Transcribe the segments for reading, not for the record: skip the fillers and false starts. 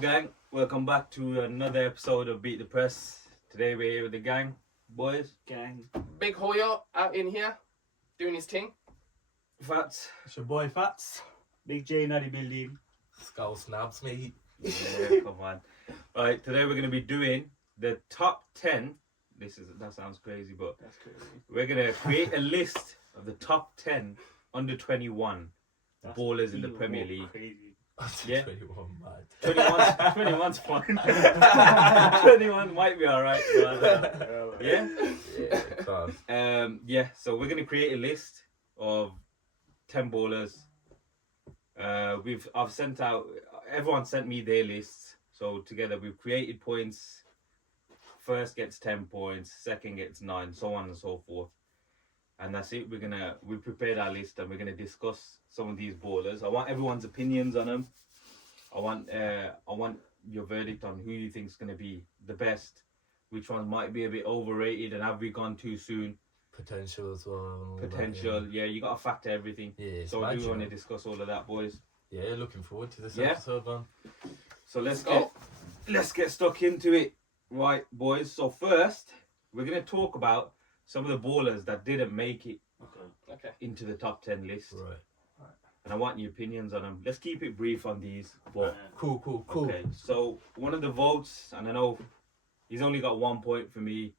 gang, welcome back to another episode of Beat the Press. Today we're here with the gang, boys. Gang. Big Hoyo out in here, doing his thing. Fats. It's your boy Fats. Big J in the building. Skull snaps me. Yeah, come on. Alright, today we're going to be doing the top 10. That sounds crazy, but That's crazy. we're going to create a list of the top 10 under 21 That's ballers in the even Premier more League. Crazy. Yeah. 21 mad. 21's fine. 21 might be alright. Yeah? Yeah, class. So we're gonna create a list of 10 ballers. I've sent out, everyone sent me their lists. So together we've created points. First gets 10 points, second gets 9, so on and so forth. And that's it. We've prepared our list and we're gonna discuss some of these ballers. I want everyone's opinions on them. I want your verdict on who you think is gonna be the best. Which ones might be a bit overrated and have we gone too soon? Potential as well. and all that, Potential, yeah. You gotta factor everything. Yeah, it's So I do magic. want to discuss all of that, boys. Yeah, looking forward to this Yeah. episode, man. So Let's go. let's get stuck into it, right, boys. So first, we're gonna talk about some of the ballers that didn't make it Okay. Okay. into the top 10 list, Right. and I want your opinions on them. Let's keep it brief on these. But Cool. okay, so one of the votes, and I know he's only got 1 point for me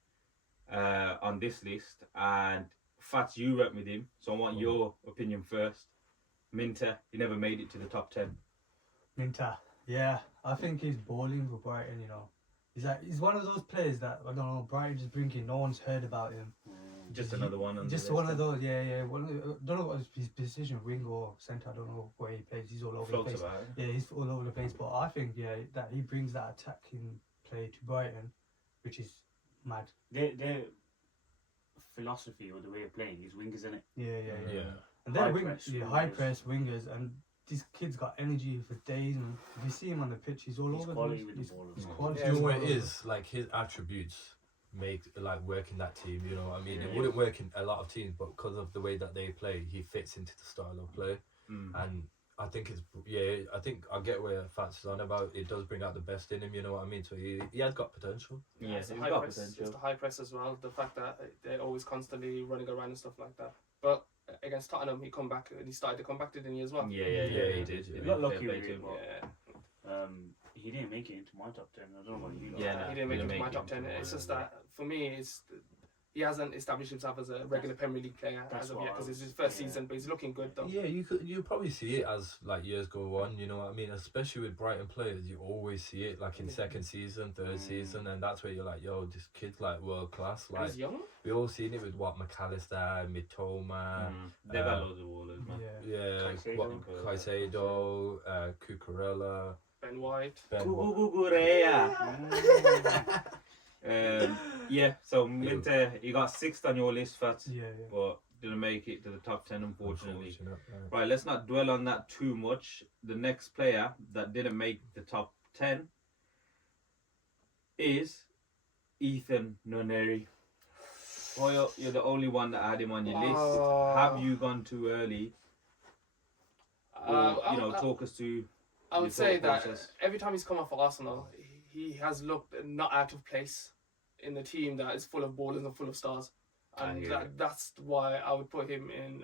on this list, and Fats, you went with him, so I want your opinion first. Minter, he never made it to the top 10. Minter. Yeah, I think he's balling for Brighton, you know. He's one of those players that, I don't know, Brighton just bring in, no one's heard about him. Just another one. on the Just list. one of those, yeah. Don't know what his position, wing or centre, I don't know where he plays, he's all over the Floats place. about it. Yeah, he's all over the place, but I think, yeah, that he brings that attacking play to Brighton, which is mad. Their philosophy or the way of playing is wingers in it. Yeah. Yeah. And they're High high press press wingers, and these kids got energy for days. And if you see him on the pitch, he's all He's over quality the with place. the ball as He's well. quality. Yeah, You know as what it well. is? Like, his attributes make, like, work in that team, you know what I mean? It Yeah. wouldn't work in a lot of teams, but because of the way that they play, he fits into the style of play. And I think I think I get where Fats is on about. It does bring out the best in him, you know what I mean? So he has got potential. Yeah, It's the he's high got press. It's potential. the high press as well. The fact that they're always constantly running around and stuff like that. But against Tottenham, he started to come back, didn't he, as well? Yeah, he did. Yeah. He got lucky Fair play with to it, him. Yeah. He didn't make it into my top 10. I don't know about you. Yeah, lot. no. He didn't make it Didn't to my make top it 10. into It's mine just as that for me, he hasn't established himself as a regular Premier League player That's as of what yet I because it's was- his first yeah. season, but he's looking good though. Yeah, you probably see it as like years go on, you know what I mean? Especially with Brighton players, you always see it like in second season, third season, and that's where you're like, yo, this kid's like world class. And Like he's young. we all seen it with McAllister, Mitoma, They got loads of ballers, man. Yeah. yeah, Caicedo. Caicedo, Cucurella, Ben White. Ben. So Minter, you got 6th on your list, Fats, Yeah. but didn't make it to the top 10, unfortunately. Unfortunate, Right, let's not dwell on that too much. The next player that didn't make the top 10 is Ethan Nwaneri. Boy, you're the only one that had him on your list. Oh. Have you gone too early? Or, talk us through. I your would say thought that process. every time he's come off Arsenal, he has looked not out of place in the team that is full of ballers and full of stars. I And hear you. that's why I would put him in.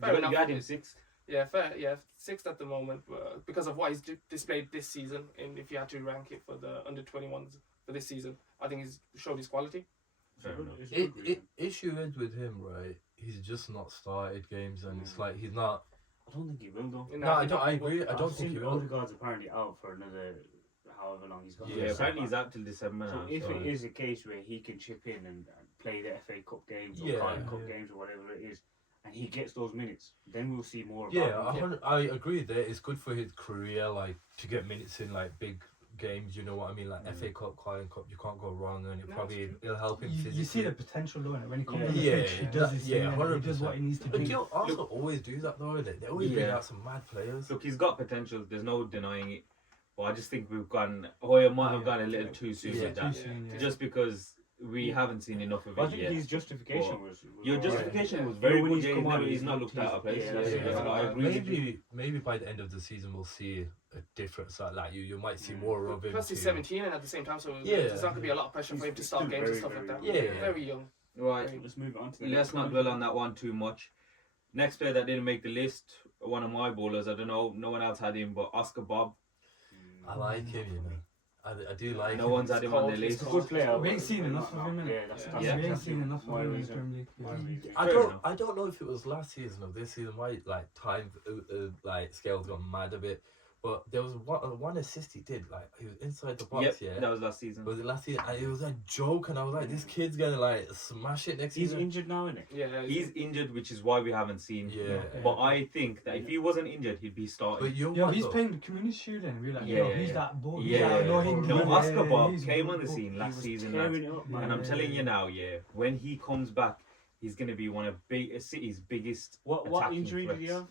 You had him 6th. Yeah, fair. Yeah, 6th at the moment because of what he's displayed this season. And if you had to rank it for the under 21s for this season, I think he's showed his quality. Fair enough. It's a good reason. Issue is with him, right? He's just not started games, and it's like he's not. I don't think he will though. No, I don't. I agree. I don't I've think he seen will. Odegaard's apparently out for another however long he's got. Yeah, apparently he's out till December So now. if so- it is a case where he can chip in and play the FA Cup games or Yeah. Carling Cup Yeah. games or whatever it is, and he gets those minutes, then we'll see more. Yeah, about him. I agree there. It's good for his career, like to get minutes in like big games. You know what I mean? Like FA Cup, Carling Cup, you can't go wrong, and it'll help him physically. You see the potential though in it. When he comes Yeah. on the Yeah, pitch, he does his yeah, thing, and he 100%. does what he needs to But do. you know, also always do that though. They always bring Yeah. out some mad players. Look, he's got potential. There's no denying it. But I just think we've gone. Hoyer might have Yeah. gone a little too soon Yeah. with that. Too soon, yeah. Just because we haven't seen enough of I it think yet. his justification But was your alright. justification was You very know, when good. he's Yeah, come on, he's not looked he's- out of place. yeah, Yeah, that's yeah, it. I agree with you. maybe by the end of the season we'll see a different side. Like you might see Mm. more of him. Plus he's too. 17 and at the same time, so Yeah. there's not going to be a lot of pressure for him to He's start still games and very, stuff like that. very young. Very young. Right. Let's move on to the Let's next not one. dwell on that one too much. Next player that didn't make the list, one of my bowlers. I don't know. No one else had him, but Oscar Bob. I like him, you know. I do like No him. one's had him on the cold, list. he's He's a good player. We ain't but seen enough not- of him, innit? Yeah, that's Yeah. that's Yeah, we ain't exactly seen enough of my him in the reason. Premier League. My Yeah. reason. Fair enough. I don't know if it was last season or this season. Why like time like scales got mad a bit. But there was one assist he did. Like he was inside the box. Yep, Yeah. that was last season. Was it last season? And it was a joke, and I was like, this kid's gonna like smash it next He's season. injured now, isn't he? Yeah, He's injured, which is why we haven't seen. Yeah. But I think that if he wasn't injured, he'd be starting. But you Yo, he's playing the Community Shield and we're like, yo, Yeah, he's yeah. that ball. Yeah, that annoying no, dude. Oscar Yeah, Bob he's came on the good. scene He last was season, lads. tearing it up, man. And I'm Yeah, telling yeah. you now, yeah, when he comes back, he's going to be one of City's biggest. What attacking injury did he threats.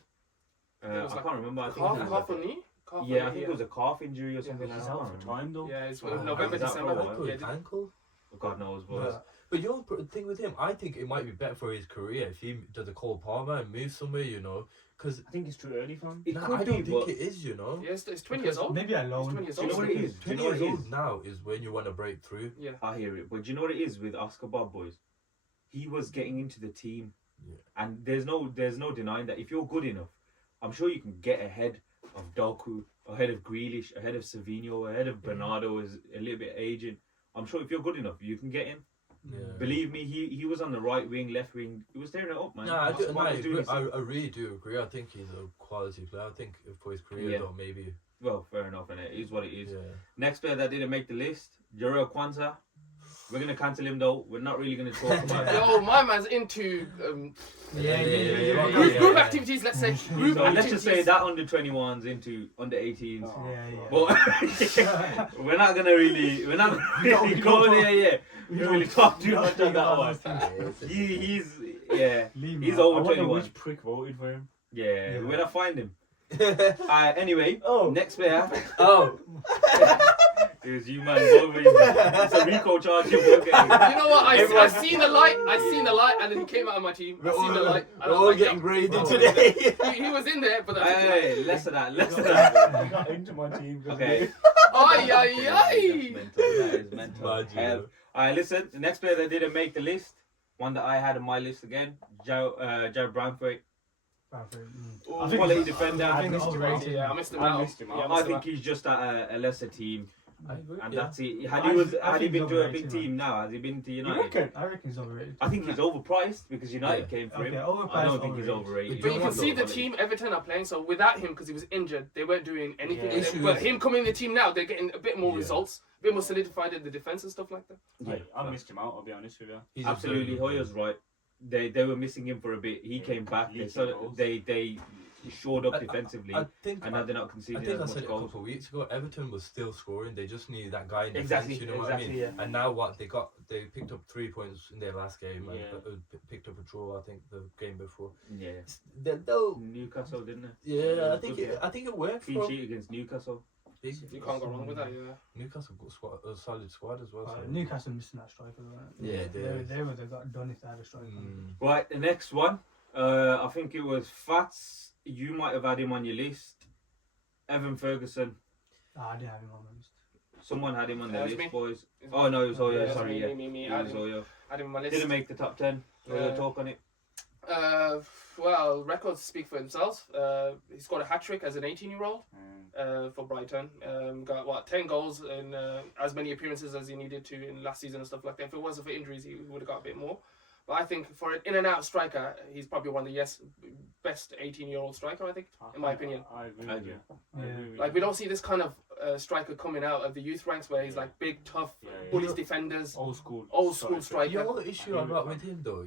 have? It was I like can't remember. I think Calf, it was calf like or knee? Calf or yeah, I knee, think it was a calf injury or something like He's that. out for time though. Yeah, it's Oh, November, was that December. for a while? ankle, Yeah, ankle. God knows, but But you know the thing with him, I think it might be better for his career if he does a Cole Palmer and moves somewhere, you know. Because I think it's too early for him. it I could don't be, think but it is, you know. yeah, it's 20 years old. Maybe He's alone. 20 years Do you know old. what it is? Do you 20 know what years it old is? now is when you want to break through. Yeah. I hear it. But do you know what it is with Oscar Bob, boys? He was getting into the team, Yeah. and there's no denying that if you're good enough, I'm sure you can get ahead of Doku, ahead of Grealish, ahead of Savinho, ahead of Bernardo is a little bit aging. I'm sure if you're good enough, you can get in. Yeah. Believe me, he was on the right wing, left wing. He was tearing it up, man. No, I, Oscar do, Bob no, was doing his thing. I really do agree. I think he's a quality player. I think for his career, Yeah. though, maybe. Well, fair enough, and it is what it is. Yeah. Next player that didn't make the list, Jarrell Kwanzaa. We're gonna cancel him though. We're not really gonna talk about it. Yo, my man's into group activities, let's say. Group So let's just say activities. that under 21s into under 18s. Oh. Yeah. But we're not gonna really go there yet. We don't really talk too much on that one. He's he's I over wonder 21. which prick voted for him. Yeah, we're gonna find him. yeah. Anyway, Oh. next player. Oh. It was you, man. It's a Rico charge. You're getting. You know what? I seen the light. I seen the light, and then he came out of my team. I seen the light. And We're I all was like, getting yeah. graded today. He was in there, but Hey, less of that. Less of He that. got into my team. Okay. Ay, ay, That's ay. mental. That is mental. Mad, you know. Alright, listen. The next player that didn't make the list, one that I had on my list again, Joe Branthwaite. Quality defender. I think I it's missed him out. overrated. Yeah, I missed him I out. missed him out. Yeah, I missed him think out. he's just at a lesser team, I agree. and yeah. that's it. I Had he think been he's to a big overrated, team now, has he been to You United? reckon? I reckon he's overrated. I think he's overpriced because United Yeah. came for him. Okay, overpriced, I don't think he's overrated. overrated. But you can Don't see the want team Everton are playing. So without him, because he was injured, they weren't doing anything. Yeah. Issue But is- him coming in the team now, they're getting a bit more Yeah. results, a bit more solidified in the defense and stuff like that. Yeah, I missed him out. I'll be honest with you. He's a absolutely. very- Hoyer's right. They were missing him for a bit. He Yeah, came back. leaps They and goals. they shored up I- defensively, I think. and now they're not I conceding think I as said much it a goals. couple of weeks ago. Everton was still scoring. They just needed that guy in defense. Exactly, You know what exactly, I mean? yeah. And now what they got? They picked up 3 points in their last game and Yeah. picked up a draw. I think the game before. Yeah, They'll, Newcastle didn't it? yeah, I Good, think yeah. I think it worked. Clean For sheet against Newcastle. big. You can't go wrong with that. Yeah. Newcastle got a solid squad as well. So. Newcastle missing that striker. Right? Yeah, they would have got done if they had a striker. Right, the next one. I think it was Fats. You might have had him on your list. Evan Ferguson. I didn't have him on my list. Someone had him on the That's list, me. boys. Oh no, it was Hoyer. Yeah, Sorry, yeah. me. It I was didn't, Hoyer. I didn't on my list. Didn't make the top 10. Yeah. Talk on it. Well, records speak for themselves. He scored a hat trick as an 18-year-old for Brighton. Got 10 goals in as many appearances as he needed to in last season and stuff like that. If it wasn't for injuries, he would have got a bit more. But I think for an in-and-out striker, he's probably one of the best 18-year-old striker. I think, in my opinion. I agree I with do. you. Yeah. I agree with Like you. we don't see this kind of striker coming out of the youth ranks where he's like big, tough, Yeah, yeah. bullies defenders. Old school. striker. You know the issue I agree got with with him though.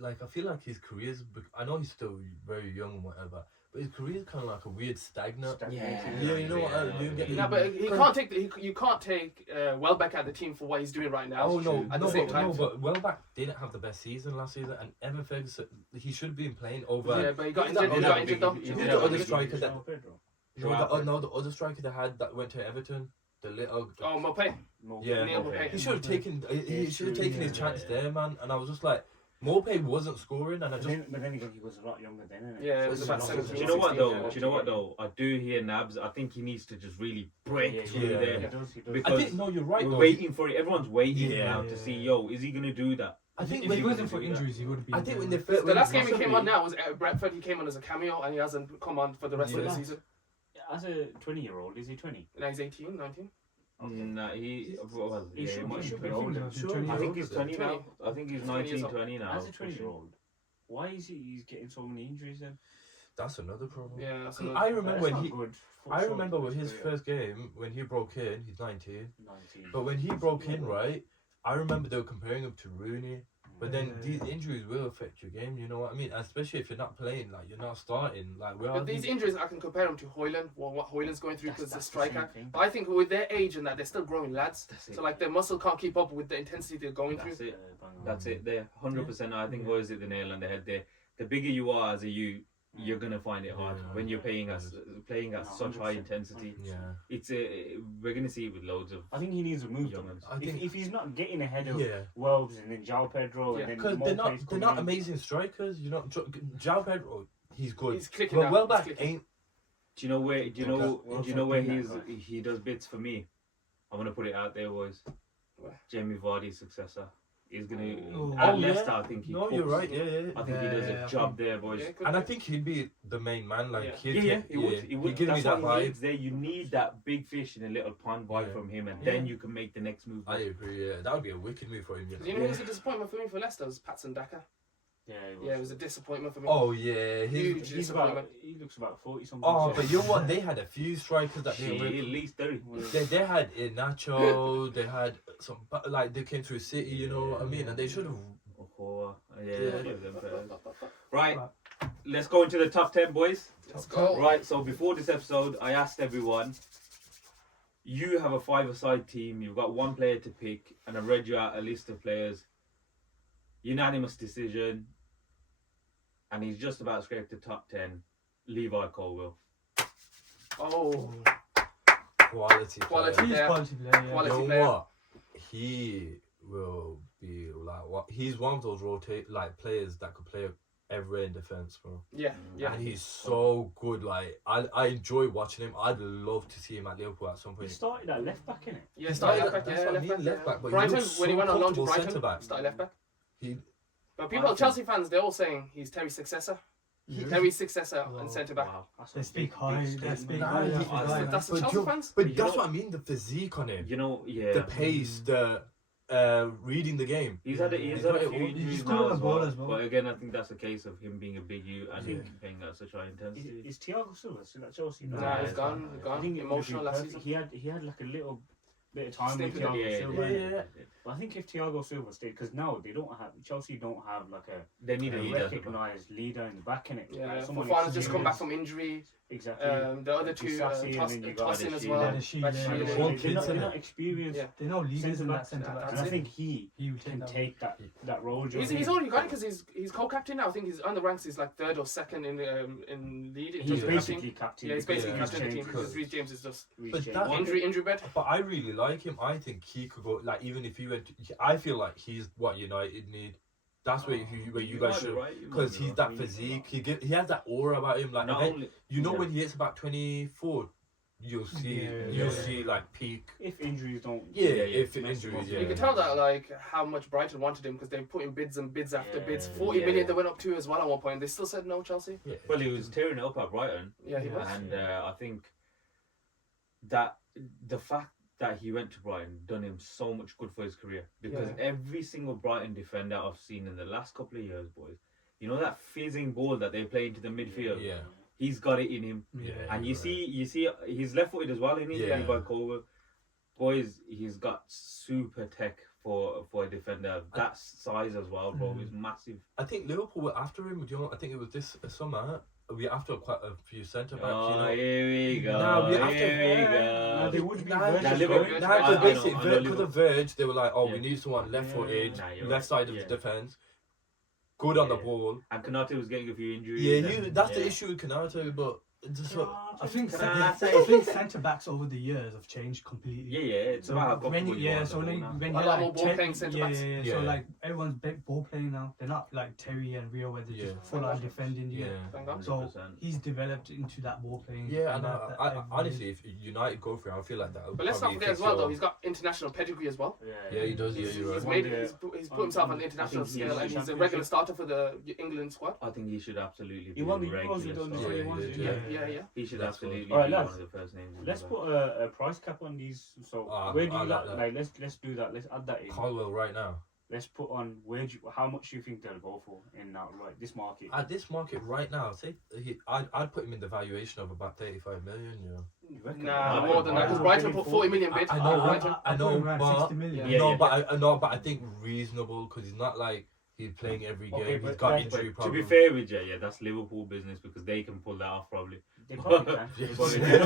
Like I feel like his career's. I know he's still very young and whatever, but his career's kind of like a weird stagnant. Stagnated. Yeah, you know what I do get. No, but he can't take you can't take Welbeck out of the team for what he's doing right now. Oh no, At no, the same but, time, no, but Welbeck didn't have the best season last season, and Evan Ferguson, he should have been playing over. Yeah, but he got Who's that injured. He other got injured though. he Who's did the have a other big striker that? João Pedro. No, the other striker they had that went to Everton. the little. Oh, Mopé. Yeah. Neil Mopé. He should have taken. He should have taken his chance there, man. And I was just like, Mopé wasn't scoring, and I just. But then again, he was a lot younger then, innit? Yeah, it was about Do 17. Do you know what 16, though? yeah. Do you know what though? I do hear Nabs. I think he needs to just really break through yeah. there. He does. I Because think no, you're right. We're Though. waiting for it. Everyone's waiting Yeah. now to see, yo, is he gonna do that? I think if when he he wasn't for injuries, he would have been. I think when there. they first, The last game he possibly- came on now was at Brentford. He came on as a cameo and he hasn't come on for the rest of the Yeah. season. As a 20-year-old, is he 20? Now he's 18, 19. Nah, he well, He yeah, should- might he should be. be older. Sure, I think he's 20 20. now. I think he's 20 years 19, old. 20 now. As a 20-year-old, why is he's getting so many injuries then? That's another problem. Yeah, that's 'Cause another- I remember That's when not he. good. I remember with his career. first game when he broke in. He's 19. 19. But when he broke in, right, I remember they were comparing him to Rooney. But then Yeah. these injuries will affect your game. You know what I mean? Especially if you're not playing, like you're not starting. Like we're But these injuries, I can compare them to Hoyland, what Hoyland's going through because That's the the same striker. thing. But I think with their age and that, they're still growing lads. That's it. So like their muscle can't keep up with the intensity they're going That's through. it. Bang on. That's it. There, 100%. I think Yeah. was it the nail on the head there. The bigger you are as a youth, you're gonna find it hard Yeah. when you're playing at such high 100%. intensity. Yeah. It's we're gonna see it with loads of I think he needs to move young them. ones. I think. If he's not getting ahead of Yeah. Welbs and then João Pedro Yeah. and then Because more they're players not coming in. amazing strikers. You know, João Pedro, he's good. He's clicking But now. Welbeck He's clicking. ain't. Do you know where? Do you know? Well, Do you know where something like that. he does bits for me? I'm gonna put it out there. Was Where? Jamie Vardy's successor? He's gonna Oh. at Oh, yeah. Leicester. I think he. No, cooks. you're right. Yeah, yeah. I think he does Yeah, a I job there, boys. Yeah, good. And I think he'd be the main man. Like Yeah. he'd Yeah, take- he would. He would. give me That's that what he vibe. needs there. You need that big fish in a little pond vibe Yeah. from him, and Yeah. then you can make the next move. I agree. Yeah, that would be a wicked move for him. You know? Do you know who's a disappointment for me for Leicester? Was Patson Daka. Yeah, Yeah, it was a disappointment for me. Oh yeah, Huge. He looks about 40 something. Oh, but you know what? They had a few strikers that Shit, they at least 30. they had Nacho. They had some like they came through City. You know what I mean? And they should have. Oh, yeah, Yeah. give them players. Right, let's go into the top 10, boys. Let's go. Right, so before this episode, I asked everyone, you have a five-a-side team, you've got one player to pick, and I read you out a list of players. Unanimous decision, and he's just about scraped the top 10, Levi Colwill. Oh, Quality. Quality. player. He's player. quality player. Yeah. Quality. You know player. what? He will be like what? He's one of those players that could play everywhere in defense, bro. yeah, yeah. And he's so good. Like I enjoy watching him. I'd love to see him at Liverpool at some He point. started at left back, innit? Yeah, He started started left back. that's Yeah, what I left mean, back. left yeah. back, but he Brighton, looks when he so went on loan to comfortable Brighton, centre-back. started left back. He But people, Chelsea fans, they're all saying he's Terry's successor. Terry's successor and centre back. Wow. That's They a speak big high. They statement. speak Nah, high. he- That's that's- why, that's man. the Chelsea fans. But You that's know- what I mean. The physique on him, You know, yeah. the pace, the reading the game. He's had a He's few got it all. injuries He's good now on the as ball well. as well. But again, I think that's a case of him being a big you and Yeah. playing at such high intensity. Is Thiago Silva still at Chelsea? Nah, Nah, he's he's gone. gone. He's I gone. think it would be Emotional last perfect. season. He had like a little bit of time Stay with with Thiago Yeah, Silva. yeah. But I think if Thiago Silva stayed, because now they don't have Chelsea don't have like They need a a leader. recognised leader in the back in it. Yeah, like someone Fofana's just come back experienced. from injury. Exactly. The other two, Disasi, and then you got Tosin as Badiashile. well. Badiashile, Badiashile. yeah. They're All not- kids, they're innit? not experienced. Yeah. They know leaders in that Centre-backs, centre back. that's And I it. think he He would can that take that role. He's already got it because he's co-captain now. I think he's on the ranks. He's like third or second in lead. He's captain. basically captain. Yeah, he's basically Yeah. captain of the team Reece because Reece James is just But James. that- injury bed. But I really like him. I think he could go. Like even if he went, I feel like he's what United need. That's where you guys should. Because he's that physique. He has that aura about him. Like Not only, you know yeah. when he hits about 24, you'll Yeah. see like peak. If injuries don't. Yeah, yeah, if mess injuries, him up. yeah. You can tell that like how much Brighton wanted him because they put in bids and bids after Yeah. bids. 40 Yeah. million they went up to as well at one point. They still said no, Chelsea. Yeah. Well, he was tearing it up at Brighton. Yeah, he Yeah. was. And I think that the fact that he went to Brighton done him so much good for his career because Yeah. every single Brighton defender I've seen in the last couple of years, boys, you know that fizzing ball that they play into the midfield. Yeah. He's got it in him, Yeah. and you're you see, he's left-footed as well. In his Yeah. by Colwill, boys, he's got super tech for a defender. That size as well, bro, is massive. I think Liverpool were after him. Do you know? I think it was this summer. We after quite a few centre backs. Oh, you know. here we go. Nah, we have to- here we Nah, go. they would be Nah, Virgil Nah, going. Liverpool- Nah, Nah, I because know, basically, I know because Liverpool. of Verge, they were like, oh, Yeah. we need someone left-footed, Nah, you're left side of right. the Yeah. defence, good on the Yeah. ball. And Konate was getting a few injuries. Yeah, and- that's the yeah. issue with Konate, but just Yeah, I think Can cen- I I say- think centre backs over the years have changed completely. Yeah, it's So about how when comfortable you, you are yeah, on so the when, ball now. when A you're lot like more ball-playing centre-backs. so Yeah. like everyone's ball playing now. They're not like Terry and Rio where they're Yeah. just full on defending you. Yeah. Thank God. So 100%. he's developed into that ball playing. Yeah, and defender that I everyone honestly, if United go for it, I feel like that. But let's not forget as well, though, he's got international pedigree as well. Yeah, he does. Yeah, He's, you're he's right. made he's put himself on the international think he scale, won and the he's a regular championship. starter for the England squad. I think he should absolutely be He won the Euros regular with under starter. 21s, Yeah, didn't yeah. he? Yeah, yeah. He should That's absolutely Alright, be lads, one of the first names. in Let's the put a price cap on these. So where do I you like like? that. Let's do that. Let's add that in. Caldwell right now. Let's put on how much do you think they'll go for in that this market? At this market right now, say I'd put him in the valuation of about 35 million. You know. You reckon? Nah, No, more than that. Because Brighton put 40 million bid. I know, Brighton. I know, put him around but 60 million. Yeah, no, yeah. but I think reasonable because he's not like he's playing every game. Okay, He's but got that- injury But to be problems. fair with you, yeah, that's Liverpool business because they can pull that off probably. They probably can.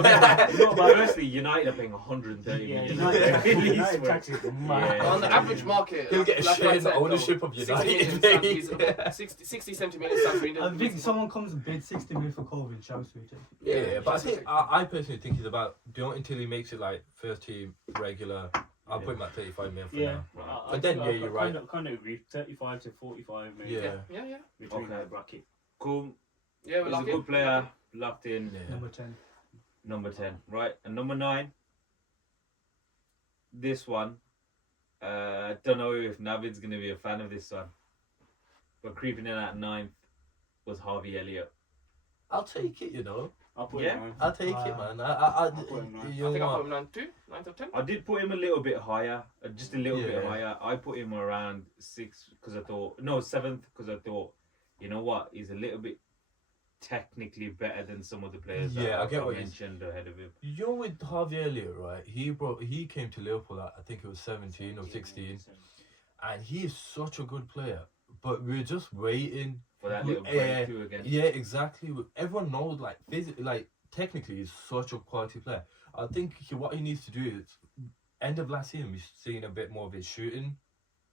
But No, but- firstly, United are paying 130 Yeah, million. United, at least United for- tax is mad. Yeah. On the average market, He'll get a like share I in the said, though, ownership of 60 United, million mate. sounds reasonable. 60, 70 million sounds reasonable. I think someone comes and bid 60 million for Colvin Chelsea. We take. Yeah, but I Chelsea think take- I personally think he's about until he makes it like first team regular. I'll put him at 35 million for Yeah, now. Right. But then, yeah, you're right. Kind of agree. 35 to 45, maybe. Yeah. Yeah. Between Okay. that bracket. Cool. Yeah, we're He's a locked good in. player, locked in. Yeah. Number 10. Number 10, right? And number 9, this one, don't know if Navid's going to be a fan of this one, but creeping in at 9th was Harvey Elliott. I'll take it, you know. I'll put Yeah? it on. I'll take it, man. I'll put him nine. You I know think I what? put him 9 2, 9 to 10. I did put him a little bit higher, just a little bit Yeah. higher. I put him around 6th because I thought, no, 7th because I thought, you know what, he's a little bit technically better than some of the players Yeah, I that get I what you- mentioned ahead of him. You're with Harvey Elliott, right? He came to Liverpool at I think it was 17 or 16, and he is such a good player. But we're just waiting. For that little Yeah, breakthrough again. Yeah, exactly. Everyone knows, like, like technically, he's such a quality player. I think what he needs to do is, end of last season, we've seen a bit more of his shooting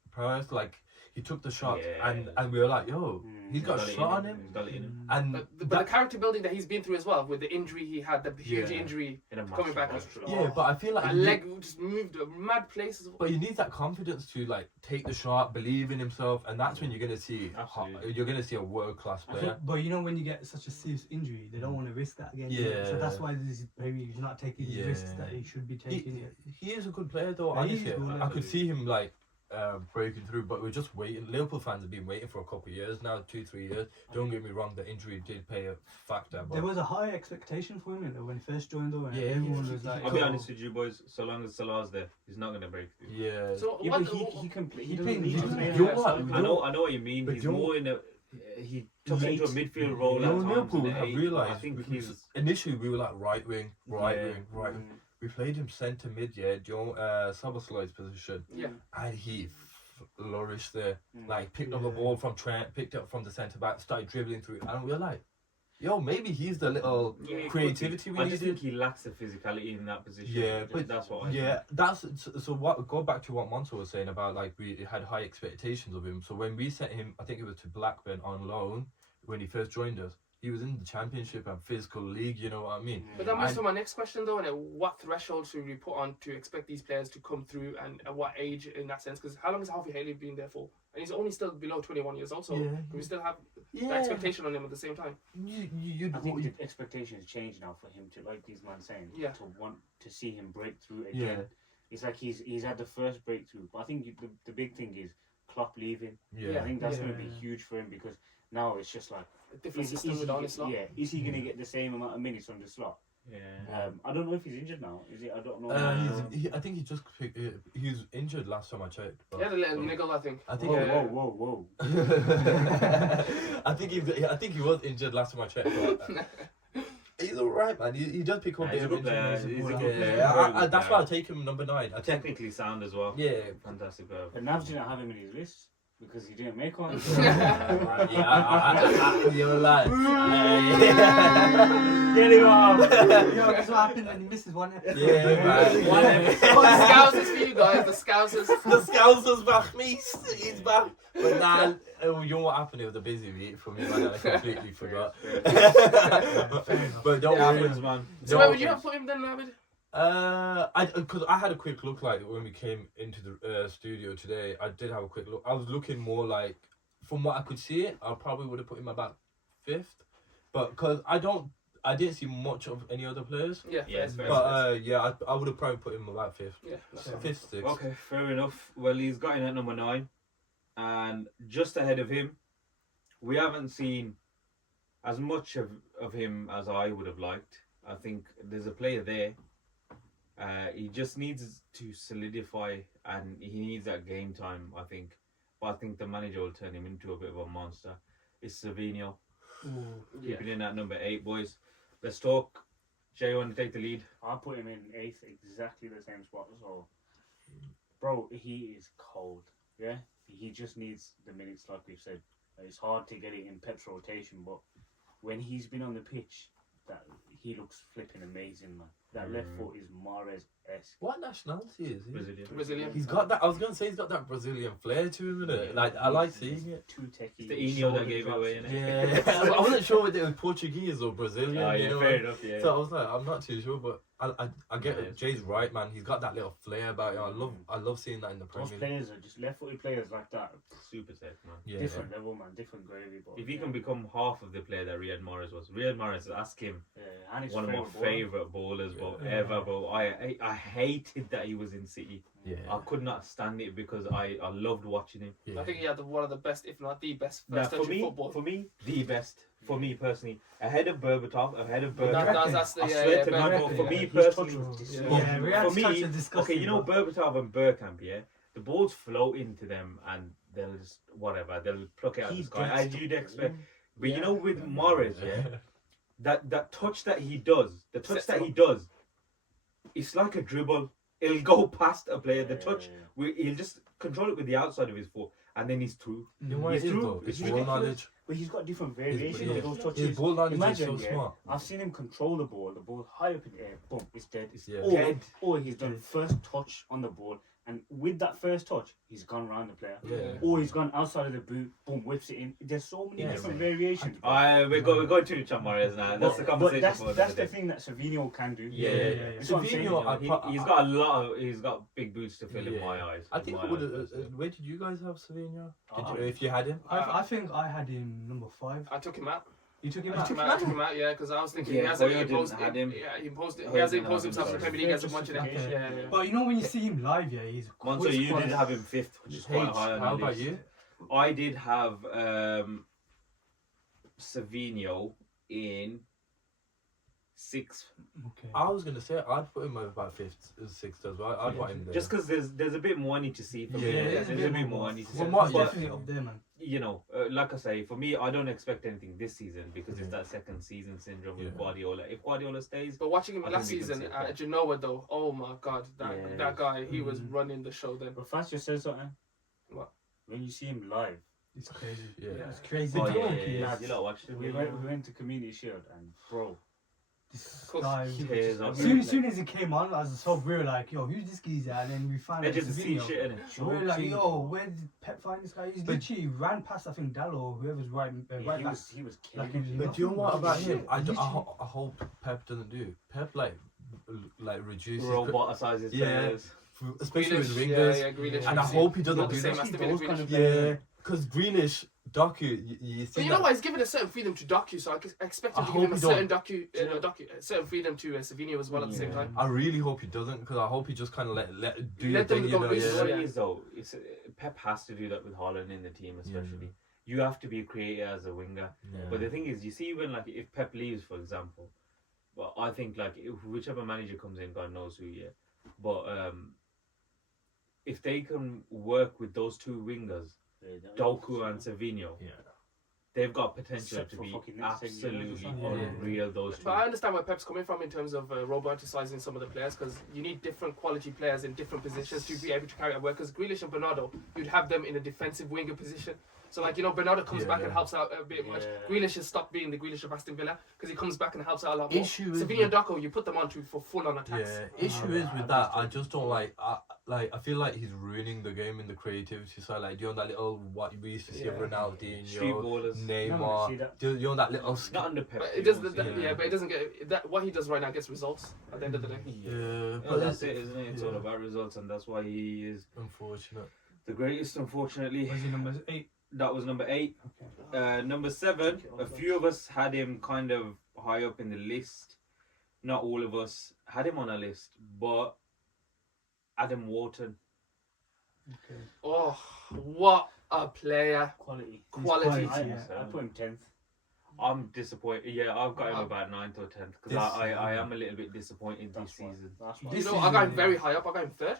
prowess. Like, he took the shot, Yeah. and we were like, yo, he's got a got it shot on in him. He's got it in him. And But the character building that he's been through as well, with the injury he had, the huge Yeah. injury In a coming back. match, yeah, but I feel like That he leg just moved a mad places. But he needs that confidence to like take the shot, believe in himself, and that's when you're gonna see Absolutely. you're gonna see a world class player. But you know when you get such a serious injury, they don't want to risk that again. Yeah. So that's why maybe he's not taking the risks that he should be taking. He is a good player though. Yeah, he is Honestly, good, I could see him like breaking through, but we're just waiting. Liverpool fans have been waiting for a couple of years now, 2-3 years. Don't get me wrong, the injury did play a factor. But There was a high expectation for him when he first joined though, and Yeah, everyone yeah. was like, I'll be "Oh, honest with you boys, so long as Salah's there, he's not going to break through. yeah, So Yeah, what, but he can play. He He doesn't played- need to he play. You on what? that side. I know what you mean. But He's you're- more in a. He took Late. into a midfield role. you at know, times Liverpool in the have 80s, realised. I think he's. Initially, we were like right wing. Mm. We played him centre mid, yeah, Szoboszlai's position, Yeah. and he flourished there. Mm. Like picked up the Yeah. ball from Trent, picked up from the centre back, started dribbling through, and we were like, yo, maybe he's the little Yeah, he creativity we I just think needed. he lacks the physicality in that position. Yeah, but that's what I yeah, that's so. What go back to what Monso was saying about like we had high expectations of him. So when we sent him, I think it was to Blackburn on loan when he first joined us. He was in the Championship and physical league. You know what I mean? But that moves And- to my next question though, and what threshold should we put on to expect these players to come through, and at what age in that sense? Because how long has Harvey Haley been there for? And he's only still below 21 years old, so Yeah. do we still have the Yeah, expectation on him at the same time? I think the expectations change now for him to, like these man saying, Yeah. to want to see him break through Yeah. again. It's like he's had the first breakthrough, but I think the big thing is Klopp leaving. yeah. I think that's going to be Yeah. huge for him because now it's just like A different is system he with Arne Slot. yeah, is he going to get the same amount of minutes on the slot? Yeah. I don't know if he's injured now. Is he? I don't know. I think he just he was injured last time I checked. He had a little niggle, I think. I think whoa, Yeah. whoa. I think he was injured last time I checked. But, he's alright, man. He does pick up Nah, he's bit a of good player. injuries. He's a Yeah, good player. yeah, Very good that's player. why I take him number 9. I think, Technically sound as well. yeah, Fantastic player. But Navs didn't have him in his list. Because he didn't make one. You're like, Get him off. Yo, that's what happened when he misses one episode. yeah, man. One Oh, the Scousers for you guys, the Scousers. The Scousers back, mate. He's back. But nah, you know what happened? It was a busy week for me, man. I completely forgot. But don't It worry. happens, man. So where would you have put him then, Labid? Because I had a quick look, like when we came into the studio today, I did have a quick look. I was looking more like, from what I could see, I probably would have put him about 5th, but because I didn't see much of any other players. Yeah, Yeah, it's fair. But yeah, I would have probably put him about 5th, yeah. That's fine. 5th, 6th. Okay, fair enough. Well, he's got in at number 9, and just ahead of him, we haven't seen as much of him as I would have liked. I think there's a player there. He just needs to solidify, and he needs that game time, I think. But I think the manager will turn him into a bit of a monster. It's Savinho. Yeah. Keeping in at number 8, boys. Let's talk. Jay, you want to take the lead? I put him in 8th, exactly the same spot. So, bro, he is cold. Yeah, he just needs the minutes, like we've said. It's hard to get it in Pep's rotation, but when he's been on the pitch, that he looks flipping amazing, man. That left foot is Mahrez-esque. What nationality is he? Brazilian. Brazilian. He's got that. I was gonna say he's got that Brazilian flair to him, innit? Like I like seeing it. Too techie. It's the Eno that gave it shoulder away, drops. innit? Yeah, I wasn't sure whether it was Portuguese or Brazilian. Oh, you yeah, know? fair enough, yeah. So I was like, I'm not too sure, but I get Yeah, it. Jay's right, man. He's got that little flair about him. I love seeing that in the Those Premier League. players are just left-footed players like that. Super tech, man. Yeah, Different level, man. Different gravy. But If he can become half of the player that Riyad Mahrez was, Riyad Mahrez, ask him, and his one of my favourite bowler. favourite bowlers, bro, Yeah. ever, bro. I hated that he was in City. yeah. I could not stand it because I loved watching him. yeah. I think he had one of the best, if not the best, Now, first for touch in me, football. the best. For me personally, ahead of Berbatov, ahead of That- Bergkamp. that's the I swear to God, bro, Bergkamp, for yeah. me His touch personally, was disgusting. Yeah, Riyad's for touch me, is disgusting, okay, you know bro. Berbatov and Bergkamp, yeah, the balls float into them and they'll just whatever, they'll pluck it out of He the sky gets as you'd expect. But Yeah. you know, with Mahrez, yeah, that touch that he does, it's like a dribble. It'll go past a player. The touch, he'll just control it with the outside of his foot, and then he's through. You know what it It's is true. though? It's It's ball ridiculous. knowledge. But he's got different His- variations yeah. of those touches. His ball knowledge Imagine, is so yeah, smart. I've seen him control the ball high up in the air, boom, it's dead. Yeah. Or, Dead. or he's done first touch on the ball, and with that first touch, he's gone round the player. Yeah. Or he's gone outside of the boot, boom, whips it in. There's so many Yeah, different man. variations. We're going to Mahrez now. That's the but conversation. that's for that's another the day. thing that Savinho can do. Yeah. That's what I'm saying. Savinho, He's got a lot of. He's got big boots to fill in Yeah. my eyes. I think in it my would eyes, have. personally. Where did you guys have Savinho? Oh, If you had him? I think I had him number 5. I took him out. You took him I out? took him out, yeah, because I was thinking Yeah, he hasn't Hoyer didn't imposed have him. Yeah, he Hoyer hasn't didn't imposed have himself him, in the sorry. Premier League as much in it. Okay. Yeah. But you know when you see him live, yeah, he's Monzo, you quite- did have him 5th, which is quite H, high on how the about list. you? I did have Savinho in 6th, Okay. I was gonna say I'd put him about 5th, 6th as well. I'd put him there. just because there's a bit more I need to see from Yeah, him. there's There's a bit more I need to see. From what- He's But, definitely up there, man. you know, like I say, for me, I don't expect anything this season because it's that second season syndrome with Yeah. Guardiola. If Guardiola stays, But watching him I last think we can season see it. at Genoa, though, oh my God, Yeah. that guy, he was running the show then. But Fast just said something. What? When you see him live, It's crazy. Yeah. It's crazy. oh to yeah, look, yeah, he yeah. is. You lot watched it. we went to Community Shield, and bro, This Cool. guy. Tears up. As soon as he came on, I was so we were like, yo, who's this geezer? And then we found They out just it's see Savinho. shit in it. And we were like, Joking, yo, bro. where did Pep find this guy? He's But- literally ran past, I think, Dallo or whoever's right Yeah, back. he was killing. Like in- But do you know what about him? Shit, I literally. hope Pep doesn't do. Pep like reduces, Roboticizes Yeah. players. especially with Grealish, wingers. yeah, Grealish. And I He's hope he not doesn't the do same that. as Especially David those kind of Grealish. Yeah, because Grealish, Doku, you see But you that. know what? He's given a certain freedom to Doku, so I expect him I to give him hope a he certain don't. a certain freedom to Savinho as well at the same Yeah. time. I really hope he doesn't, because I hope he just kind of let do Let your them thing, go you know. loose, Yeah. What yeah. it is though, it's Pep has to do that with Haaland in the team, especially. You have to be creative as a winger. Yeah. But the thing is, you see when like if Pep leaves, for example, well, I think like if whichever manager comes in, God knows who, yeah. But if they can work with those two wingers, Doku and Savinho, Yeah. they've got potential Except to for be fucking next 10 years or absolutely something. Yeah. unreal. Those two. But I understand where Pep's coming from in terms of romanticizing some of the players, because you need different quality players in different positions to be able to carry out work. Because Grealish and Bernardo, you'd have them in a defensive winger position. So like, you know, Bernardo comes Yeah, back yeah. and helps out a bit much. Yeah. Grealish has stopped being the Grealish of Aston Villa because he comes back and helps out a lot more. Issue is Sevilla and Doco, you put them on for full on attacks. Yeah, issue is with that. I just don't like. I feel like he's ruining the game in the creativity side. Like, you know that little what we used to see of Yeah. Ronaldinho, Street ballers. Neymar. see that. You know that little. Not under Pep. But you it does, won't that, see yeah, that. but it doesn't get that. What he does right now gets results at the end of the day. Yeah, Yeah, but that's it, isn't it? It's all yeah. about results, and that's why he is unfortunate. the greatest. Unfortunately, Was he number 8? that was number 8. Okay. Number 7. A few of us had him kind of high up in the list. Not all of us had him on a list, but Adam Wharton. Okay. Oh, what a player! Quality. Quality. quality. I put him 10th. I'm disappointed. Yeah, I've got him Wow. about 9th or 10th because This I season. am a little bit disappointed this That's why. season. That's why. You This know, I got him season, very yeah. high up. I got him third.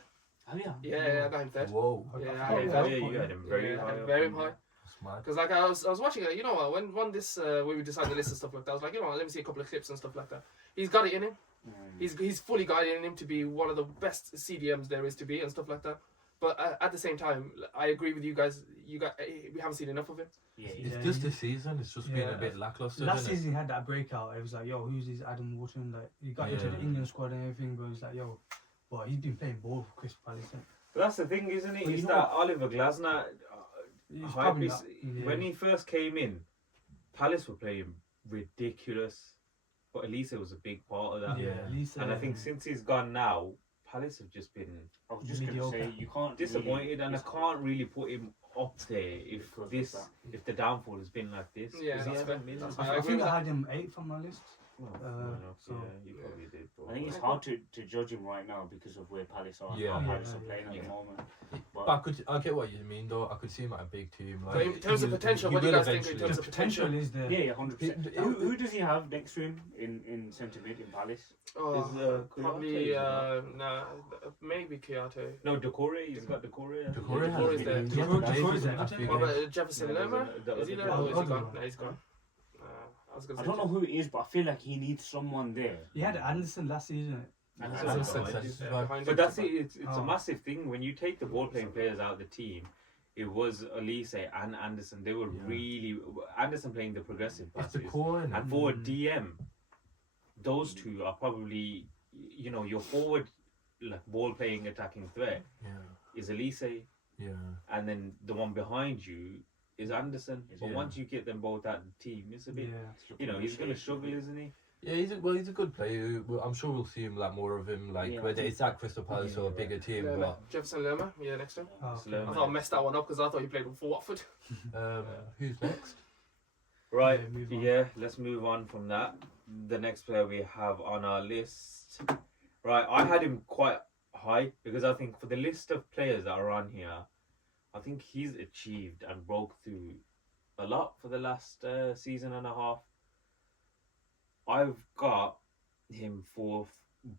Oh, yeah. Yeah, I got him third. Whoa, Yeah, I I thought had Oh, him yeah, third. you had him very Yeah, I high. had him up, very didn't high. you? that's mad. Because like I was watching it, you know what? When this when we decided the list and stuff like that, I was like, you know what? Let me see a couple of clips and stuff like that. He's got it in him. He's fully got it in him to be one of the best CDMs there is to be and stuff like that. But at the same time, I agree with you guys. We haven't seen enough of him. Yeah, It's Yeah, just he- this season. It's just been Yeah. a bit lackluster. Last isn't it? season he had that breakout. It was like, yo, who's this Adam Wharton? Like, he got into the Yeah. England squad and everything, but it's like, yo, but he's been playing ball for Crystal Palace. Isn't But that's the thing, isn't it? Well, you It's know that Oliver Glasner he? He's hype probably is, not. Yeah. when he first came in, Palace were playing ridiculous, but Elise was a big part of that. Yeah, Yeah. at least, And I think since he's gone now, Palace have just been I was just going to Mediocre. say, you can't. disappointed, and I it's- can't really put him up there if Because of this, that. if the downfall has been like this. Yeah, 'Cause he that's hasn't fair. been- That's I, fair. I agree think with I that. had him 8th on my list. Well, fair enough, so- yeah, you probably did. But I think it's hard to judge him right now because of where Palace are. Yeah. How Palace Yeah, are playing at yeah. the moment. But I get what you mean though. I could see him at a big team. Like, But in terms of he- potential, he what do you will guys think in eventually. terms The of potential potential? is there. Yeah, 100%. It- Who does he have next to him in centre mid in Palace? Oh, Is, Kouyaté, probably is it maybe Kouyaté. No, Decore, he's got Decore. Decore Decore has is there. been- Decore- Maybe Decore is there. that's big. What about Jefferson Yeah, Lerma? that Is he was there the- or is he Other gone? one. No, he's gone. I was gonna I say don't know who it is, but I feel like he needs someone there. He had Anderson last season. Anderson Anderson, behind Anderson, him, right. behind But him. that's it. It's a Oh. massive thing when you take the ball playing players out of the team. It was Elise and Anderson. They were Yeah. really Anderson playing the progressive It's the passes, core, innit? and forward DM. Those two are probably, you know, your forward like ball playing attacking threat Yeah, is Elise, yeah. and then the one behind you is Anderson. But Yeah. once you get them both out of the team, it's a bit. Yeah. You know, he's gonna struggle, isn't he? Yeah, he's a good player. I'm sure we'll see him like more of him, like Yeah, I whether think- it's at Crystal Palace or a bigger team. Lerma. Jefferson Lerma, yeah, next time. Oh, It's okay. I Lerma. thought I messed that one up because I thought he played for Watford. But who's next? Right. Yeah, move on. Yeah, let's move on from that. The next player we have on our list. Right, I had him quite high because I think for the list of players that are on here, I think he's achieved and broke through a lot for the last season and a half. I've got him 4th,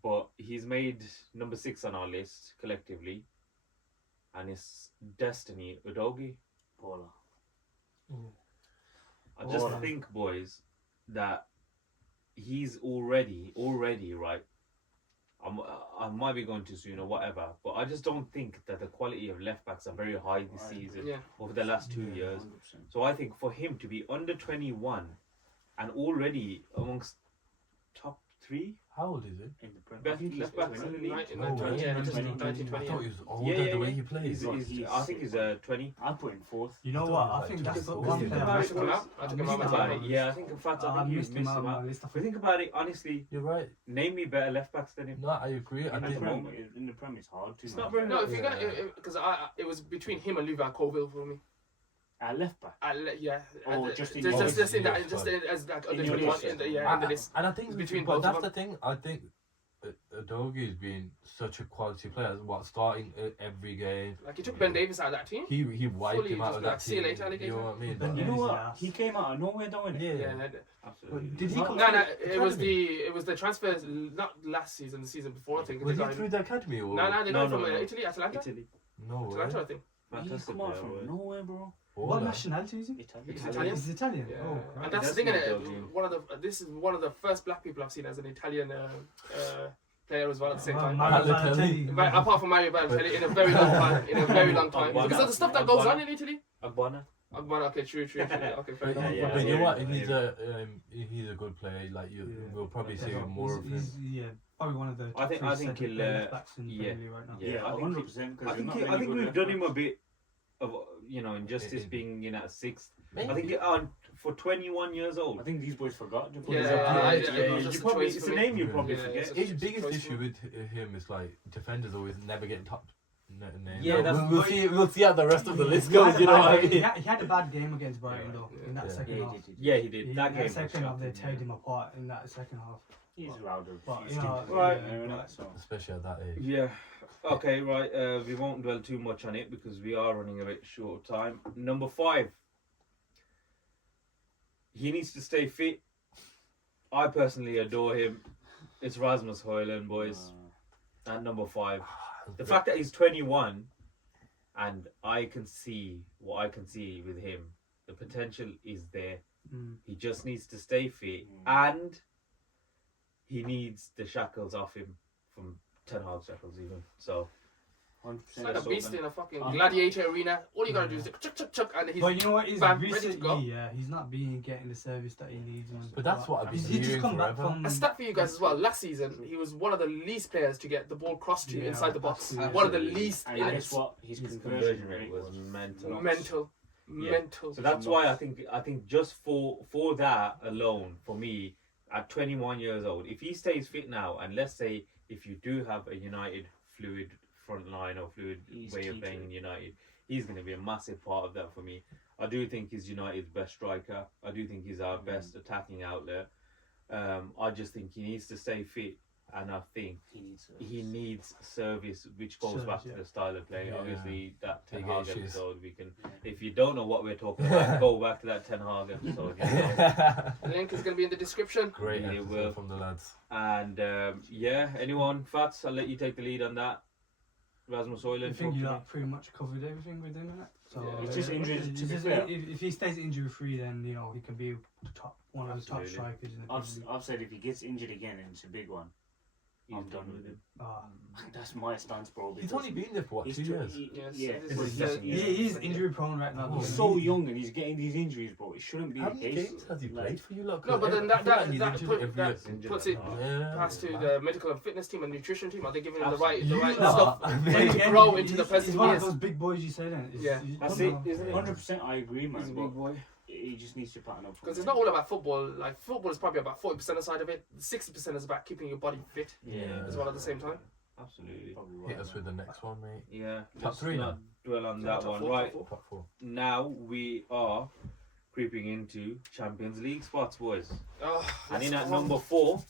but he's made number 6 on our list collectively, and it's Destiny Udogie. Paula. I just Alright. think, boys, that he's already right. I might be going too soon or whatever, but I just don't think that the quality of left backs are very high this Right. season Yeah. over the last 2 years. 100%. So I think for him to be under 21 and already amongst top 3 How old is he? In the Premier best League. left backs in the league. Oh, really? Yeah, just 20, 19, I 20. thought he was older the way he plays. I think he's 20. I put him 4th. You know I what? thought I he think was that's like the 20. one Think player. about I it. took him out. I took him Think out. missed about him it. out. Yeah, I think in fact I think you missed missed him out him of my out. list. But think about it honestly. You're right. Name me better left backs than him. No, I agree. I In the didn't. Prem, it's hard to. It's not very No, if you're Yeah. gonna, because it was between him and Luvan Colville for me. At left back. Yeah. Or just in just your in that, list, just right. as like In under your 21 list, in the yeah. in the list. And I think It's between but both that's of the thing. I think Adogie's been such a quality player. What starting every game. Like he took Ben Davis out of that team. He wiped Fully him out just of like, that see you team. later, alligator. You know what I mean? Ben You Like, know Davis, what? yeah. He came out of nowhere, don't he? yeah. Yeah. Absolutely. Did he No, come No, through it was academy? the transfers not last season, the season before. I think. Was They he got through him. the academy or? No, they got him from No. Italy, Atalanta. Italy. No way. Atalanta, I think. He's Fantastic come out player, from boy. nowhere, bro. What nationality is he? Italian. He's Italian. He's Italian. Yeah. Oh, And crap. that's the That's thing, not innit? Belgium. This is one of the first black people I've seen as an Italian player as well at the same time. Mario Balotelli. Balotelli. Apart from Mario Balotelli, in a very long time, because of the stuff that goes on in Italy. Agbana. Okay, true. Okay, fair But, enough. Yeah, but you know what? yeah. He's a good player. Like Yeah. we'll probably see He's- more of him. Yeah, probably one of the. I think- top I three think centre he'll, left backs in yeah. Premier League right now. Yeah, Yeah, I think 100%. I think we've done him a bit of injustice Mhm. being in at sixth. Maybe. I think for 21 years old. I think these boys forgot to put Yeah, his yeah, up yeah, there. yeah, it was just you a probably choice it's for a me. name you probably Yeah, forget. it's a- His biggest choice issue for- with him is like defenders always never getting top name. Yeah, that's- we'll see how the rest of the list He goes. had a You know bad what I game- mean? he had a bad game against Brighton though in that Yeah. second half. Yeah, he did. In That game was second half, they shocking, teared yeah. him apart in that second half. He's allowed a But, few you know, stints right. there, innit? So Especially at that age. Yeah. Okay, right. We won't dwell too much on it because we are running a bit short of time. Number 5. He needs to stay fit. I personally adore him. It's Rasmus Højlund, boys. At number 5. The fact that he's 21 and I can see what I can see with him, the potential is there. Mm. He just needs to stay fit and he needs the shackles off him from Ten Hag shackles even. So 100%. It's like a so beast bad. in a fucking gladiator arena. All you gotta do is chuck, chuck, chuck, and he's But you know what? Is bam, ready to go. recently, yeah, he's not been getting the service that he needs. Man. But that's what I've been He's just hearing come back forever. from. A stat for you guys as well. Last season, he was one of the least players to get the ball crossed to Yeah, inside the box. absolutely. One of the least And in guess what? His his conversion rate was mental. mental. Yeah. Mental. So that's why I think just for that alone, for me, at 21 years old, if he stays fit now, and let's say if you do have a United fluid front line or fluid He's way key of to playing it. in United, he's going to be a massive part of that for me. I do think he's United's best striker. I do think he's our best attacking outlet. I just think he needs to stay fit, and I think he needs service, which goes back Service, to the style of play. Yeah. Obviously, that Ten Big Hag issues. episode, we can. If you don't know what we're talking about, go back to that Ten Hag episode. You know? The link is gonna be in the description. Great Yeah, episode well. from the lads. And yeah, anyone, Fats? I'll let you take the lead on that. Rasmus I Højlund. think talk you to me. like pretty much covered everything with him, innit? So Yeah, it's just injuries, it's to be just- fair. if he stays injury free, then you know he can be one of the top Absolutely. strikers in the Premier League. I've said if he gets injured again and it's a big one, He's I'm done with him. Ah. That's my stance, bro. He's because only been there for what, he's 2 too- years? Yes, yeah, this but is- He's injury prone right now. he's though. so young and he's getting these injuries, bro. It shouldn't be How the many case. games has he Like, played for you? Look, No, but then I feel like he's that injured put- every that year. puts it Yeah. past to the medical and fitness team and nutrition team. Are they giving him the right You stuff lot. for him to grow into the person He's he one of is? those big boys you said, innit? Yeah. That's it, isn't it? 100%, I agree, man. He's a But big boy. he just needs to pattern up. Because it's not all about football. Like football is probably about 40% side of it. 60% is about keeping your body fit Yeah, as well at the same time. Absolutely. probably right, Hit us man. with the next one, mate. Yeah. Top let's 3 not now. dwell on Yeah, that top one. four, Right. top Top 4. Now we are creeping into Champions League spots, boys. Oh, And in let's at go. number 4,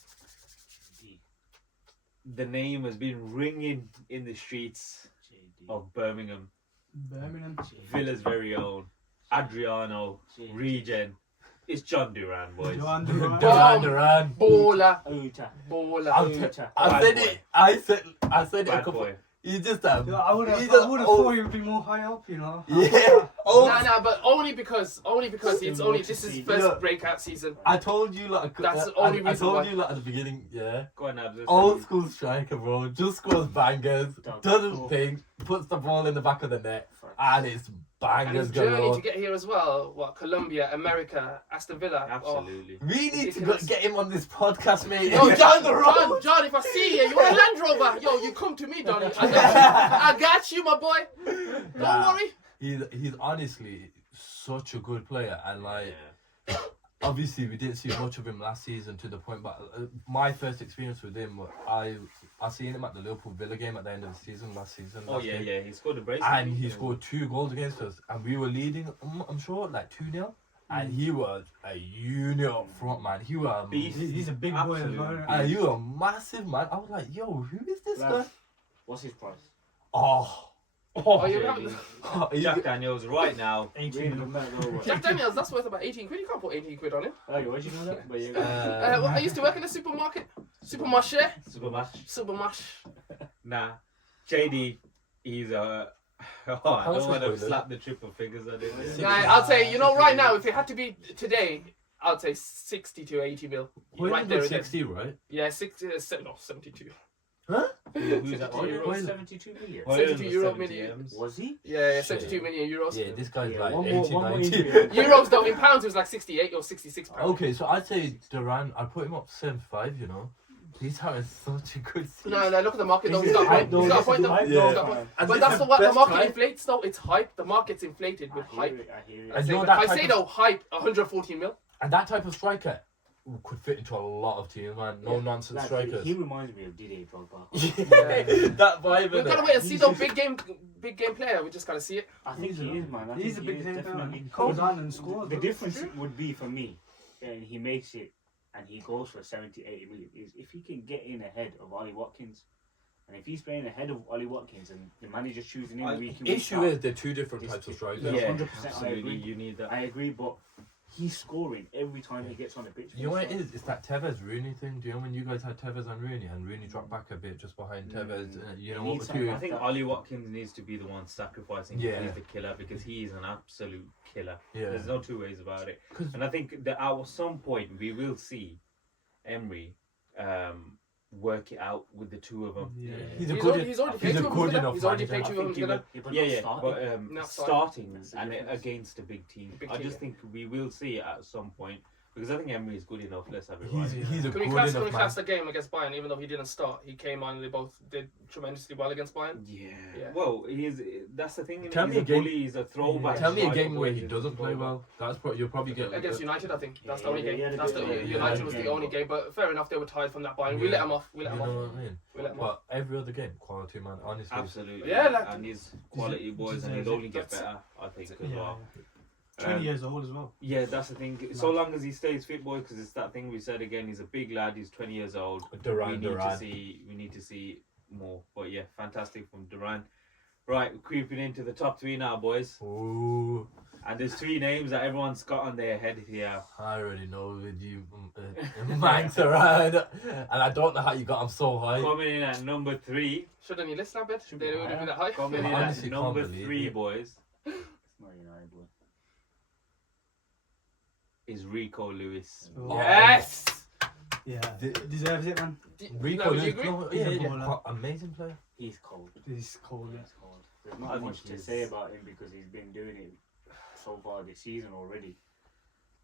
the name has been ringing in the streets JD. of Birmingham. Birmingham. Villa's very own Adriano Regen. It's John Duran, boys. Johan Duran. Duran. Baller, Uta. baller. Uta. I Bad said boy. it. I said it a Bad couple. boy. He just Yeah, I would have he just- thought he would be more high up, you know. Yeah. Oh, Nah, but only because it's only this is his first Look. breakout season. I told you like That's the only I reason told why. you like at the beginning, yeah. Go on, Abs. Old school striker, bro. Just scores bangers. Dog. Doesn't think. Puts the ball in the back of the net, and it's And bangers his journey galore. to get here as well. What Colombia, America, Aston Villa. Oh. Absolutely. We need to Ridiculous. get him on this podcast, mate. Yo, down the John, road. John, if I see you, you want a Land Rover? Yo, you come to me, Donny. I got you, my boy. Don't Nah. worry. He's honestly such a good player, and like Yeah. obviously we didn't see much of him last season to the point. But my first experience with him, I seen him at the Liverpool Villa game at the end of the season last season. Oh last yeah, game. yeah. He scored a brace. And he scored 2 goals against us, and we were leading. I'm sure like 2-0. And he was a unit up front, man. He was Beast. He's a big boy as Absolutely. well. and you a massive man. I was like, yo, who is this guy? Lads, what's his price? Oh, Oh, you he's- Jack Daniels right now. 18. Really, no matter what. Jack Daniels, that's worth about 18 quid. You can't put 18 quid on it. Hey, where'd you know that? But yeah, Well, I used to work in a supermarket. Supermarché. Super match. Supermarché. Nah. JD, he's a I don't want to slap the triple figures at it. Nah, I'd say, you know, right now, if it had to be today, I'd say 60 to 80 mil. Well, Right there. 60, right? Yeah, 60, no, 72. Huh? Who's that? Euro, Well, 72 million. Well, 72 was euro 70 million. M's. Was he? Yeah, 72 million euros. Yeah, this guy's Yeah, like one 80, more 90. injury. Euros though, in pounds, it was like 68 or 66 pounds. Okay, so I'd say Duran, I'd put him up to 75, you know. He's having such a good season. No, look at the market though. This He's is got a hype point. though, He's got a this point is though. hype He's though, got a point. man. And But this that's is the what the best market time. inflates though. It's hype. The market's inflated with I hear hype. it, I hear it. And you know that type Caicedo, of, hype, 114 mil. and that type of striker could fit into a lot of teams, man. No Yeah. nonsense Like, strikers. he reminds me of Didier Drogba. That vibe. We've got to innit? wait and see He's though. just- Big game player. We just gotta see it. I think he is, man. I He's a think big he is game definitely. player. He goes on and scores. The though. difference would be for me, and he makes it, and he goes for 70, 80 million, is if he can get in ahead of Ollie Watkins. And if he's playing ahead of Ollie Watkins and the manager's choosing him week in, week Issue out, is they're two different It's- types of it's- strikers. Yeah, Yeah, 100% I absolutely. agree. You need that. I agree, but he's scoring every time he gets on the pitch. You know what it is? It's that Tevez Rooney thing. Do you know when you guys had Tevez and Rooney dropped back a bit just behind Tevez? You know He what needs the something two? I think Ollie Watkins needs to be the one sacrificing. Yeah. He's the killer because he is an absolute killer. Yeah. There's no two ways about it. 'Cause- And I think that at some point we will see Emery work it out with the two of them. Yeah. He's a He's good. already he's played a two of them good together. enough He's already manager. played I two of think them he together. will, but Yeah, not yeah, starting. but Not starting That's the and difference. against a big team. Big I team, just yeah. think we will see it at some point because I think Emery is good enough. Let's have it He's right. he's a Can we good class enough the game against Bayern? Even though he didn't start, he came on and they both did tremendously well against Bayern. Yeah. Yeah. Well, that's the thing. Tell he's me a a game- bully. He's a throwback. Tell me a striker, game where but he he's doesn't a play throwback. well. That's what you'll probably get. Against United, I think that's the Yeah, only game. yeah, That's the yeah, United was yeah. the only game. But fair enough, they were tired from that Bayern. We Yeah. let them off. We You let know them off. what I mean? We let them off. But every other game, quality man. Honestly, Absolutely. Yeah, like- and he's quality boys, and he'll deserves it. only get That's- better. I think as Yeah, well. yeah. 20 years old as well. Yeah, that's the thing. So long as he stays fit, boy, because it's that thing we said again. He's a big lad. He's 20 years old. Duran. We need to see more. But yeah, fantastic from Duran. Right, we're creeping into the top three now, boys. Ooh, And there's three names that everyone's got on their head here. I already know with you, Manx around, and I don't know how you got him so high. Coming in at number three. Shouldn't you list that bit? Should They be would have been higher. that high. Coming in I at honestly can't number believe three, it. boys, It's not United, boy. is Rico Lewis. Oh, Yes. Yeah. The- Deserves it, man. Rico, No, would you Lewis, agree? no, He's a yeah, baller. amazing player. He's cold. He's cold. Yeah. He's cold. There's I not think much to he's- say about him because he's been doing it so far this season already.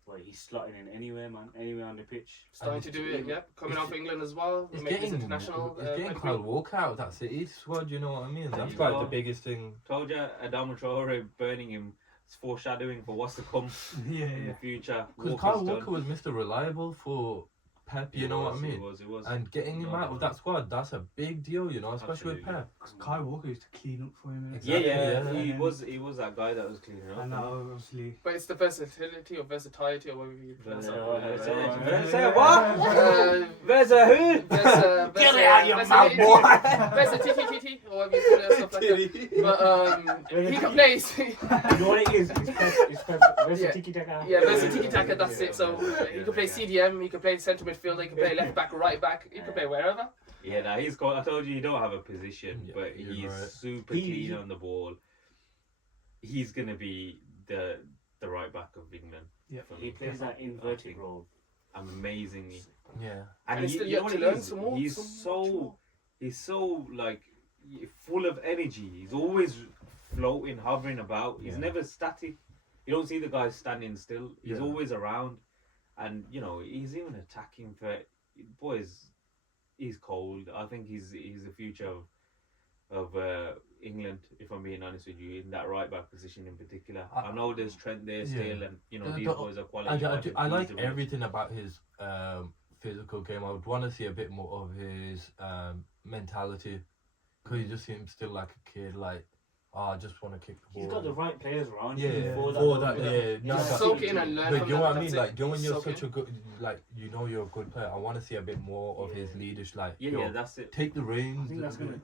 But he's slotting in anywhere, man. Anywhere on the pitch. Starting to do it. Yep. Coming out for England as well. It's Make his getting, international. it's getting entry. Kyle Walker out of that City squad. You know what I mean? There That's you like go. the biggest thing. Told you, Adama Traore burning him. It's foreshadowing for what's to come Yeah, in the yeah. future. Because Walker's Kyle done. Walker was Mr. Reliable for Pep. You know what I mean? It was. And getting him No, out of that squad, that's a big deal, you know, especially with Absolutely. Pep. Kyle Walker used to clean up for him. innit? Yeah, Exactly, he yeah. was that guy that was cleaning up. And now, obviously. But it's the versatility or versatility or whatever you pronounce it. Say what? There's a who? Get it out your mouth, boy. Versatility or whatever you pronounce stuff like that. But he can play. You know what it is? It's Pep. Where's the Yeah. tiki-taka? Yeah, versatility taka. That's it. So he can play CDM. He can play centre midfield. He can play left back, right back. He can play wherever. Yeah, nah, he's got. I told you, he don't have a position, Yeah, but you're he's right. super He- clean on the ball. He's gonna be the right back of England. Yeah. for He me. plays that inverted role. Amazingly, Yeah. And he's still you know yet what to it learn is? some more. He's some more. he's so like full of energy. He's always floating, hovering about. He's Yeah. never static. You don't see the guy standing still. He's Yeah. always around, and you know he's even attacking threat. Boys, he's cold. I think he's the future of England. If I'm being honest with you, in that right back position in particular. I know there's Trent there still, and you know these But boys are quality. I like everything about his physical game. I would want to see a bit more of his mentality, because he just seems still like a kid. Like, I just want to kick the ball. He's got the right players around Yeah, him. for that, yeah. He's No, like that- Soak in and learn But from you know that, what I mean? that's Like, it. you know when you're Soak such a good, like, you know you're a good player. I want to see a bit more of his Yeah. leadership. Like, Yeah, yo, yeah, that's it. take the I reins. think that's gonna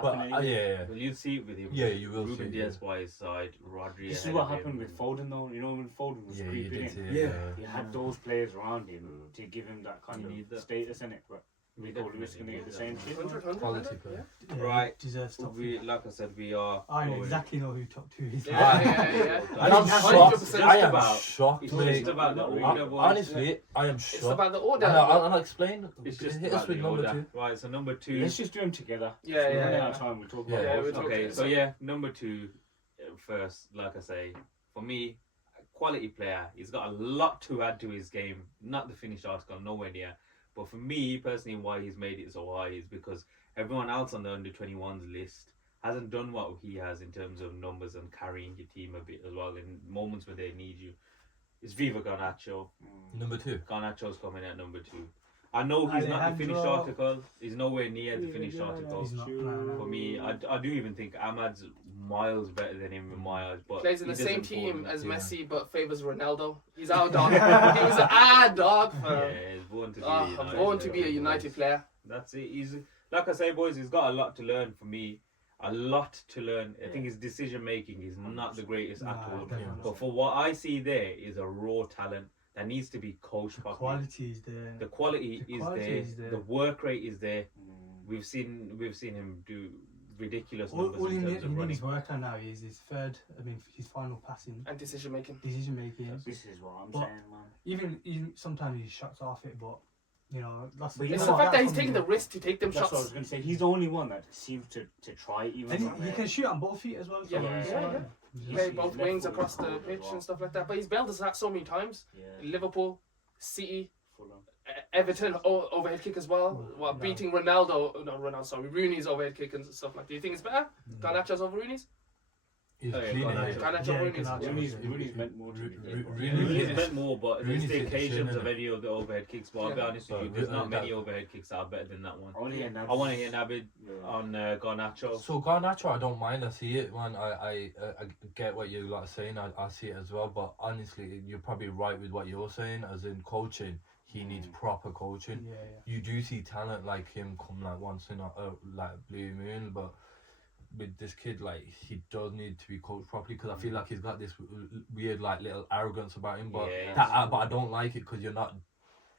But happen. yeah, anyway. yeah. Well, you'll see it with him. Yeah, you will Ruben see it, Diaz yeah. by his side, Rodri. This is ahead what of him. happened with Foden, though. You know when Foden was Yeah, you creeping did in, see it. Yeah. he had those players around him to give him that kind You need of that. status in it. But Rico Lewis going to get the same shit. 100, Quality player. Yeah, Right. he deserves top We, three. like I said, we are. I going- exactly know who top 2 is. Yeah. And I'm Just shocked. about- I am about- shocked, It's mate. just about the order, boys. Honestly, I am It's shocked. about the order. And I'll explain. It's just Hit about us with the number order. 2. Right, so number 2. Let's just do them together. Yeah, So we're yeah, running yeah. out of time. We'll talk Yeah, about we're both. talking- Okay, so yeah, number 2 first, like I say, for me, a quality player. He's got a lot to add to his game. Not the finished article, nowhere near. But for me personally, why he's made it so high is because everyone else on the under 21s list hasn't done what he has in terms of numbers and carrying your team a bit as well in moments where they need you. It's Viva Garnacho. Number 2. Garnacho's coming at number 2. I know he's not the finished Alejandro. article. He's nowhere near the finished article. He's not. No. For me, I do even think Ahmad's miles better than him in my eyes. But Plays in the he same doesn't fall team in that as Yeah. Messi, but favors Ronaldo. He's our dog. He's our dog. Yeah, he's born to be. I'm United born to be a player, United boys. player. That's it. He's like I say, boys. He's got a lot to learn for me. A lot to learn. I think his decision making is not the greatest at Nah, all. definitely But not. for what I see there is a raw talent that needs to be coached properly. Quality is there. The quality, The is, quality there. is there. The work rate is there. Mm. We've seen him do ridiculous all numbers he in terms of running. needs work on now is his his final passing, And decision making. decision making. This is what I'm But- saying, man. Even sometimes he shuts off it, but you know that's. But you It's know the what, fact that that's he's from taking the risk to take them That's what I was shots. going to say. He's the only one that seems to try it even. And from he there. can shoot on both feet as well. So Yeah, he's, yeah, uh, yeah. he's- Play He's both left wings footed across the as pitch well. and stuff like that. But he's bailed us out so many times. Yeah, Liverpool, City, Fulham. Everton overhead kick as well. Well, No. beating Rooney's overhead kick and stuff like that. Do you think it's better? Garnacho's over Rooney's? He's Oh, yeah, clean Garnacho. it. Garnacho Yeah, Rooney's. Garnacho. Rooney's, Yeah. Rooney's meant more to me. Rooney Rooney's hits- meant more, but Rooney there's the hits the occasions chin, of any of the overhead kicks. But I'll be Yeah. honest with So, you, there's not that- many overhead kicks that are better than that one. I want to hear I want to hear Navid Yeah. on Garnacho. So Garnacho, I don't mind. I see it, man. I get what you're like saying. I see it as well. But honestly, you're probably right with what you're saying. As in coaching, he needs proper coaching. Yeah, You do see talent like him come like once in a like blue moon, but with this kid, like he does need to be coached properly because I feel like he's got this weird like little arrogance about him. But Yeah. but I don't like it because you're not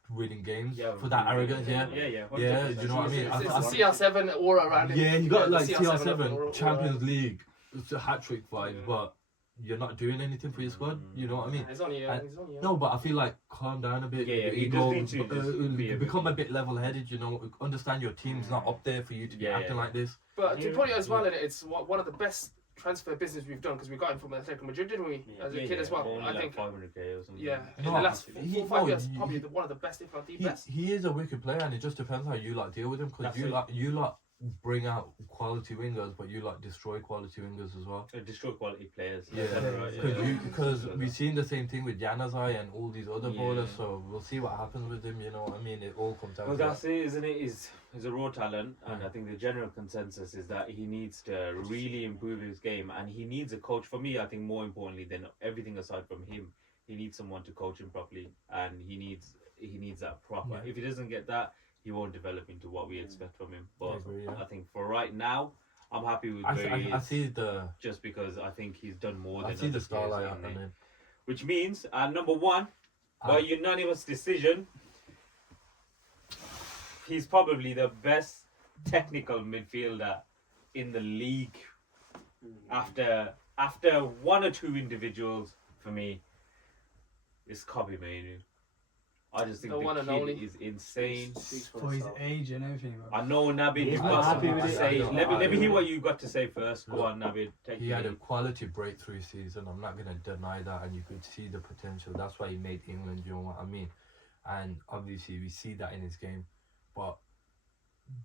winning games Yeah, for that arrogance. Yeah. Yeah, Yeah, 100%. do you know what I mean? It's I- the CR7 aura around him. Yeah, you got the like CR7 CR7 aura. Champions League, it's a hat trick vibes, Yeah. but you're not doing anything for your squad. You know what I mean? He's only And- he's only No, but I feel like calm down a bit. Yeah, your he ego, does need to just be a bit become a more- bit level-headed. You know, understand your team's not up there for you to be Yeah, acting yeah. like this. But to Yeah. put it as well, in it, it's one of the best transfer business we've done because we got him from Atletico Madrid, didn't we? Yeah. As a kid as well. Only I like think. 500k or something. Yeah, in No, the last he- 4 or 5 no, years, he- probably one of the best, if not the best. He is a wicked player, and it just depends how you like deal with him. Because That's you it. like bring out quality wingers, but you like destroy quality wingers as well. Destroy quality players. Yeah, That's right, because we've seen the same thing with Januzaj and all these other Yeah. bowlers. So we'll see what happens with him. You know what I mean? It all comes down Well, to that's it, isn't it? He's a raw talent, and Yeah. I think the general consensus is that he needs to really improve his game, and he needs a coach. For me, I think more importantly than everything aside from him, he needs someone to coach him properly, and he needs that proper. Yeah. If he doesn't get that, he won't develop into what we expect from him. I But agree, yeah. I think for right now, I'm happy with I, where he I is, see the just because I think he's done more I than see other the players starlight in there. happening. Which means at number 1, by unanimous decision, he's probably the best technical midfielder in the league. After one or two individuals, for me, it's Kobe Mainoo. I just think The the one and kid only. is insane. for his age and everything. Bro. I know Navid, He's you've not got happy something with to it. say. I don't- Let me hear what you've got to say first. Go Look, on, Navid. Take He it had a in. quality breakthrough season. I'm not gonna deny that, and you could see the potential. That's why he made England. You know what I mean? And obviously, we see that in his game. But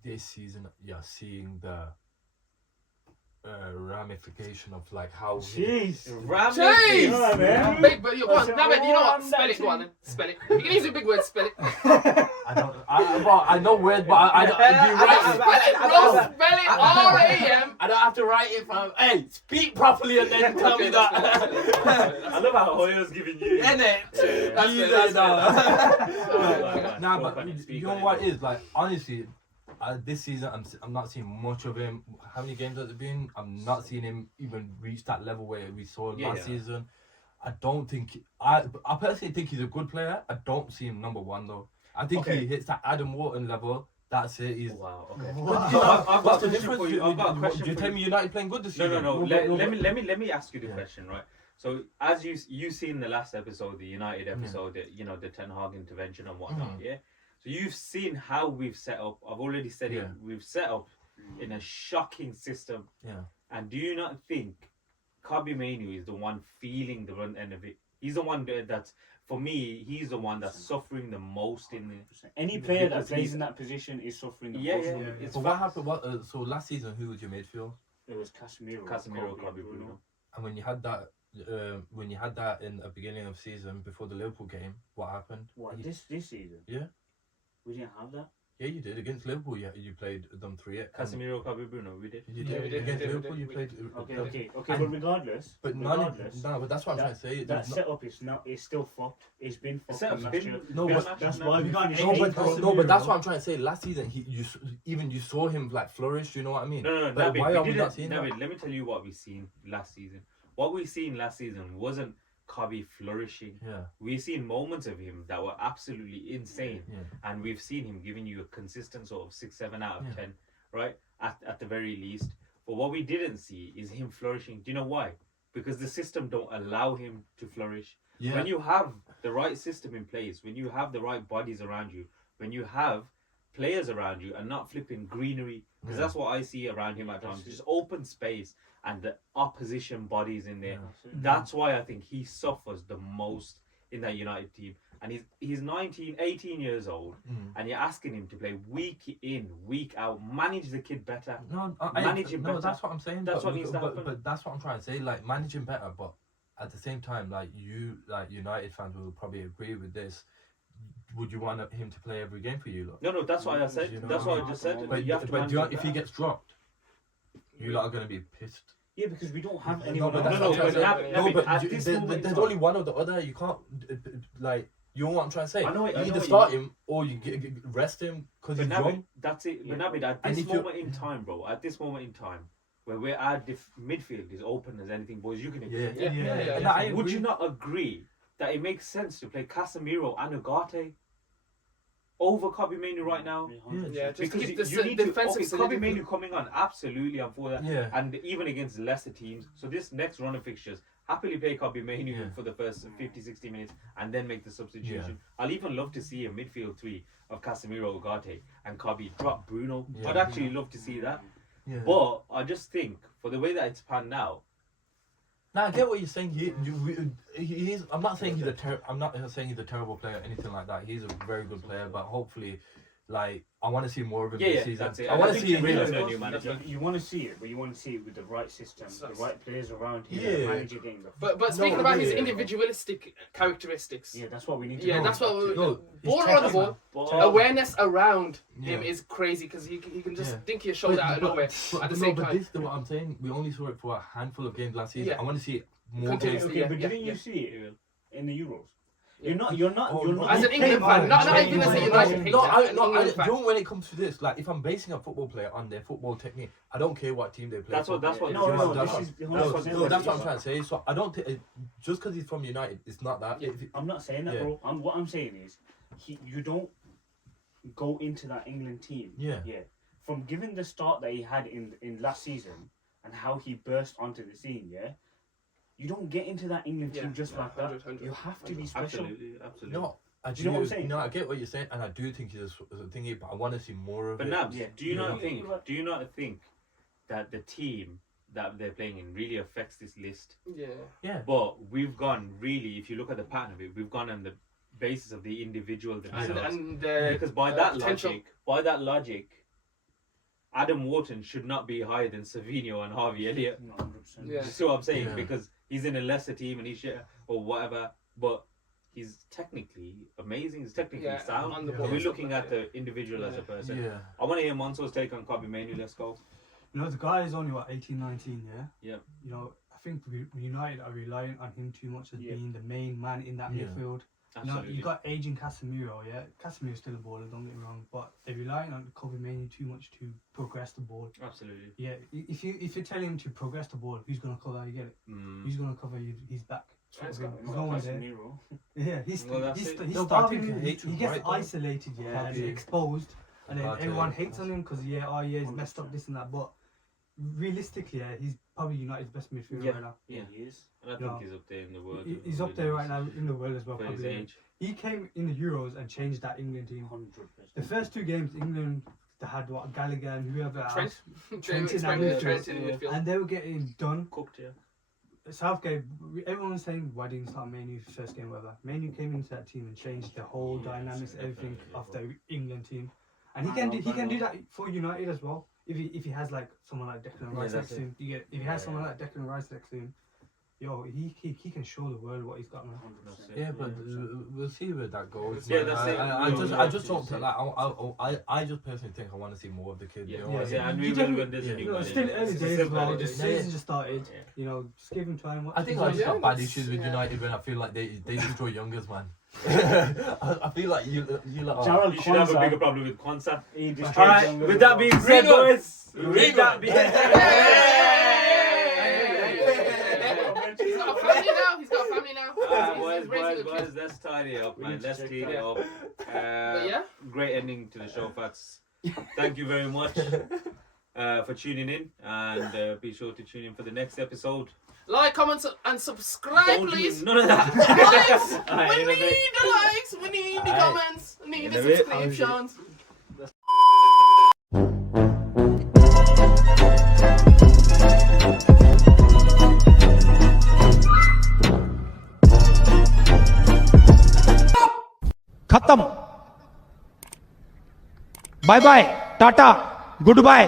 this season, you're seeing the ramification of like how. Jeez. Ramsey. Jeez! Yeah, man. Big, but you go on, That's now, you know what? one Spell it, go on then. Spell it. You can use a big word, spell it. I don't. I know words, but I don't. Do you write it? Spell it, bro. Spell it. R-A-M. I don't have to write it from. Hey, speak properly and then tell me that. I love how Hoyo's giving you. Innit? That's Easy, it, that's no. Nah, Spoke but on it, speak you know on it. what it is like? Honestly, this season I'm not seeing much of him. How many games has it been? I'm not seeing him even reach that level where we saw Yeah, last yeah. season. I don't think I personally think he's a good player. I don't see him number 1 though. I think Okay. he hits that Adam Wharton level That's it. He's. Wow. Okay. Wow. So I've got What's a the question difference? for you. I've got a question Do you for tell you. me United playing good this No, season? no, no. Let me ask you the Yeah. question, right? So as you seen the last episode, the United episode, the Ten Hag intervention and whatnot, yeah. So you've seen how we've set up. I've already said it. Yeah. We've set up in a shocking system. Yeah. And do you not think Kobe Mainoo is the one feeling the run end of it? He's the one that's, for me, he's the one that's suffering the most in the. Any player that Because plays he's- in that position is suffering the Yeah, most. yeah. from it. It's But what happened? So last season, who was your midfield? It was Casemiro, Casemiro, Kobe, Bruno. And when you had that in the beginning of season before the Liverpool game, what happened? What, You- this season? Yeah. We didn't have that. Yeah, you did against Liverpool. You played them three. And Casemiro, Kobe, Bruno. We did. You Yeah, did we did, against we did, Liverpool. we You did. played. Okay. And- But regardless, But but that's what I'm trying to say. that There's not- setup is not. It's still fucked. It's been fucked. setup's from last been- year. No, Yeah, but That's no, why we no, finished no, eighth. but no, but that's Casemiro. what I'm trying to say. Last season, you saw him like flourish. You know what I mean? No, But Navid, why we are we didn't- not seeing that? Navid, let me tell you what we seen last season. What we seen last season wasn't Kobe flourishing. Yeah, We've seen moments of him that were absolutely insane, yeah, and we've seen him giving you a consistent sort of 6, 7 out of Yeah. 10, right? At the very least. But what we didn't see is him flourishing. Do you know why? Because the system don't allow him to flourish. yeah. When you have the right system in place, when you have the right bodies around you, when you have players around you and not flipping greenery, because Yeah. that's what I see around him at times, just open space and the opposition bodies in there. Yeah. That's why I think he suffers the most in that United team. And he's 19, 18 years old, Mm. and you're asking him to play week in, week out, manage the kid better. No, Manage him no, better. that's what I'm saying. That's but, what needs to happen. But that's what I'm trying to say. Like managing better, but at the same time, like United fans will probably agree with this. Would you want him to play every game for you, lot? No, that's why I said. You know That's what what I I just said. But you have to but manage do you, it if he better. gets dropped, you lot are gonna be pissed. Yeah, because we don't have No, anyone. but else. that's No, what I'm but trying now- to say. now- No, but at you- this there- moment in there's time- only one or the other. You can't like. You know what I'm trying to say? I know it- I You know either what you start mean. him or you rest him because But he's Navid, young. that's it. Yeah. But Navid, at And this if you- moment in time, bro, at this moment in time, where we're at midfield is open as anything, boys, you can agree. Yeah, Yeah, yeah, yeah. And I Would agree. you not agree that it makes sense to play Casemiro and Ugarte over Kobe Mainoo right now? Yeah, just Because keep you the need to. defensive Okay, Kobe solidity. Mainoo coming on, absolutely, I'm for that. Yeah. And even against lesser teams. So this next run of fixtures, happily play Kobe Mainoo Yeah. for the first 50, 60 minutes and then make the substitution. I'll even love to see a midfield three of Casemiro, Ugarte, and Kobe drop Bruno. Yeah. I'd actually love to see that. Yeah. But I just think, for the way that it's panned out, Now I get what you're saying. He's. I'm not saying he's I'm not saying he's a terrible player or anything like that. He's a very good player, but hopefully, like I want to see more of him Yeah, this yeah, season. that's it. I want to think see you really him. know new manager. You want to see it, but you want to see it with the right system, the right players around him, Yeah. the manager getting the. But speaking about his yeah. individualistic characteristics, Yeah, that's what we need to. yeah, know. that's what. No, Ball he's around the technical. ball, But- awareness around him Yeah. is crazy because he can just Yeah. dink your shoulder out of nowhere at the same time. This is what I'm saying. We only saw it for a handful of games last season. Yeah. I want to see it more Continuously. games. Okay, Yeah, but yeah, didn't yeah. you see it in the Euros? Yeah. You're not. Oh, You're no. not. As an England fan, not even as a United hater. No, an England I fan. don't. When it comes to this, like if I'm basing a football player on their football technique, I don't care what team they play. That's for. what. That's what. No, no, that's this what- is No, 100% no, what that's it what I'm is. trying to say. So I don't just because he's from United, it's not that. Yeah. I'm not saying that, Yeah. bro. What I'm saying is, you don't go into that England team. Yeah. Yeah. From given the start that he had in last season and how he burst onto the scene, yeah. You don't get into that England team Yeah, just yeah, like that. 100. You have to be special. Absolutely, absolutely. No, I do. You know what I'm saying? No, I get what you're saying, and I do think he's a thingy, but I want to see more of But it. Nabs, Yeah. do you Yeah. not think? You're right. Do you not think that the team that they're playing in really affects this list? Yeah. Yeah. But we've gone really, if you look at the pattern of it, we've gone on the basis of the individual themselves. And Because by that potential- logic, Adam Wharton should not be higher than Savino and Harvey Elliott. No, 100%. Yeah. You see what I'm saying? Yeah. Because he's in a lesser team and he's shit or whatever, but he's technically amazing. He's technically Yeah, sound. on the Yeah. ball But we're and stuff looking like at that. the individual as a person. Yeah. I want to hear Monso's take on Kobe Mainoo. Let's go. You know, the guy is only, what, 18, 19, yeah? Yeah. You know, I think United are relying on him too much as Yeah. being the main man in that Yeah. midfield. You know, Absolutely. you got aging Casemiro, yeah? Casemiro's still a baller, don't get me wrong, but they're relying on Kobe Mainoo too much to progress the ball. Absolutely. Yeah, if you tell him to progress the ball, who's going to cover? You get it? Mm. Who's going to cover his back? Sort It's of thing. got- There's no one there. Casemiro. Yeah, he's Well, that's it. he's No, but I starving. think He hatred's gets right, though. isolated, yeah, and Kobe. exposed. and then Partey. everyone hates on him because he's messed up this and that. But realistically, he's probably United's best midfielder Yeah. right now. Yeah, he is. And I think he's up there in the world. He's up there right now in the world as well. For his Probably. age. He came in the Euros and changed that England team. 100%. The first two games, England they had what Gallagher and whoever else, Trent. Trent in Expanded that Trent midfield. in midfield. and they were getting done. Cooked, yeah. Southgate, everyone was saying, why didn't you start Manu first game ever? Manu came into that team and changed the whole dynamics, everything of the England team. And he can do that for United as well. If he has like someone like Declan Rice next to him, if he has someone like Declan Rice next to him, he can show the world what he's got, man. 100%. Yeah, but we'll see where that goes. Yeah, man. that's it. I just don't like. I just personally think I want to see more of the kid. Yeah, You know? yeah, and we You will don't- when there's a yeah. new You know, one. it's still early days as well. The Yeah. season just started. Yeah. You know, just give him time. I think Yeah, I just got bad that's- issues with yeah. United when I feel like they destroy youngers, man. I feel like you like. Gerald You should have a Kwanzaa, bigger problem with Kwanzaa. he destroyed Alright, Younger with as that well. being said, Greenwood. boys, with that being He's got a family now. He's got a family now. boys, He's raising a kid. boys, let's tidy up, We man. need to Let's check clean that. it up. But yeah. Great ending to the show, Fats. Thank you very much for tuning in, and be sure to tune in for the next episode. Like, comment, and subscribe, Don't do please. none of that. Likes. Alright, We in a need bit. the likes. We need the Alright. comments. We need In the a bit. subscriptions. खत्म bye bye tata good bye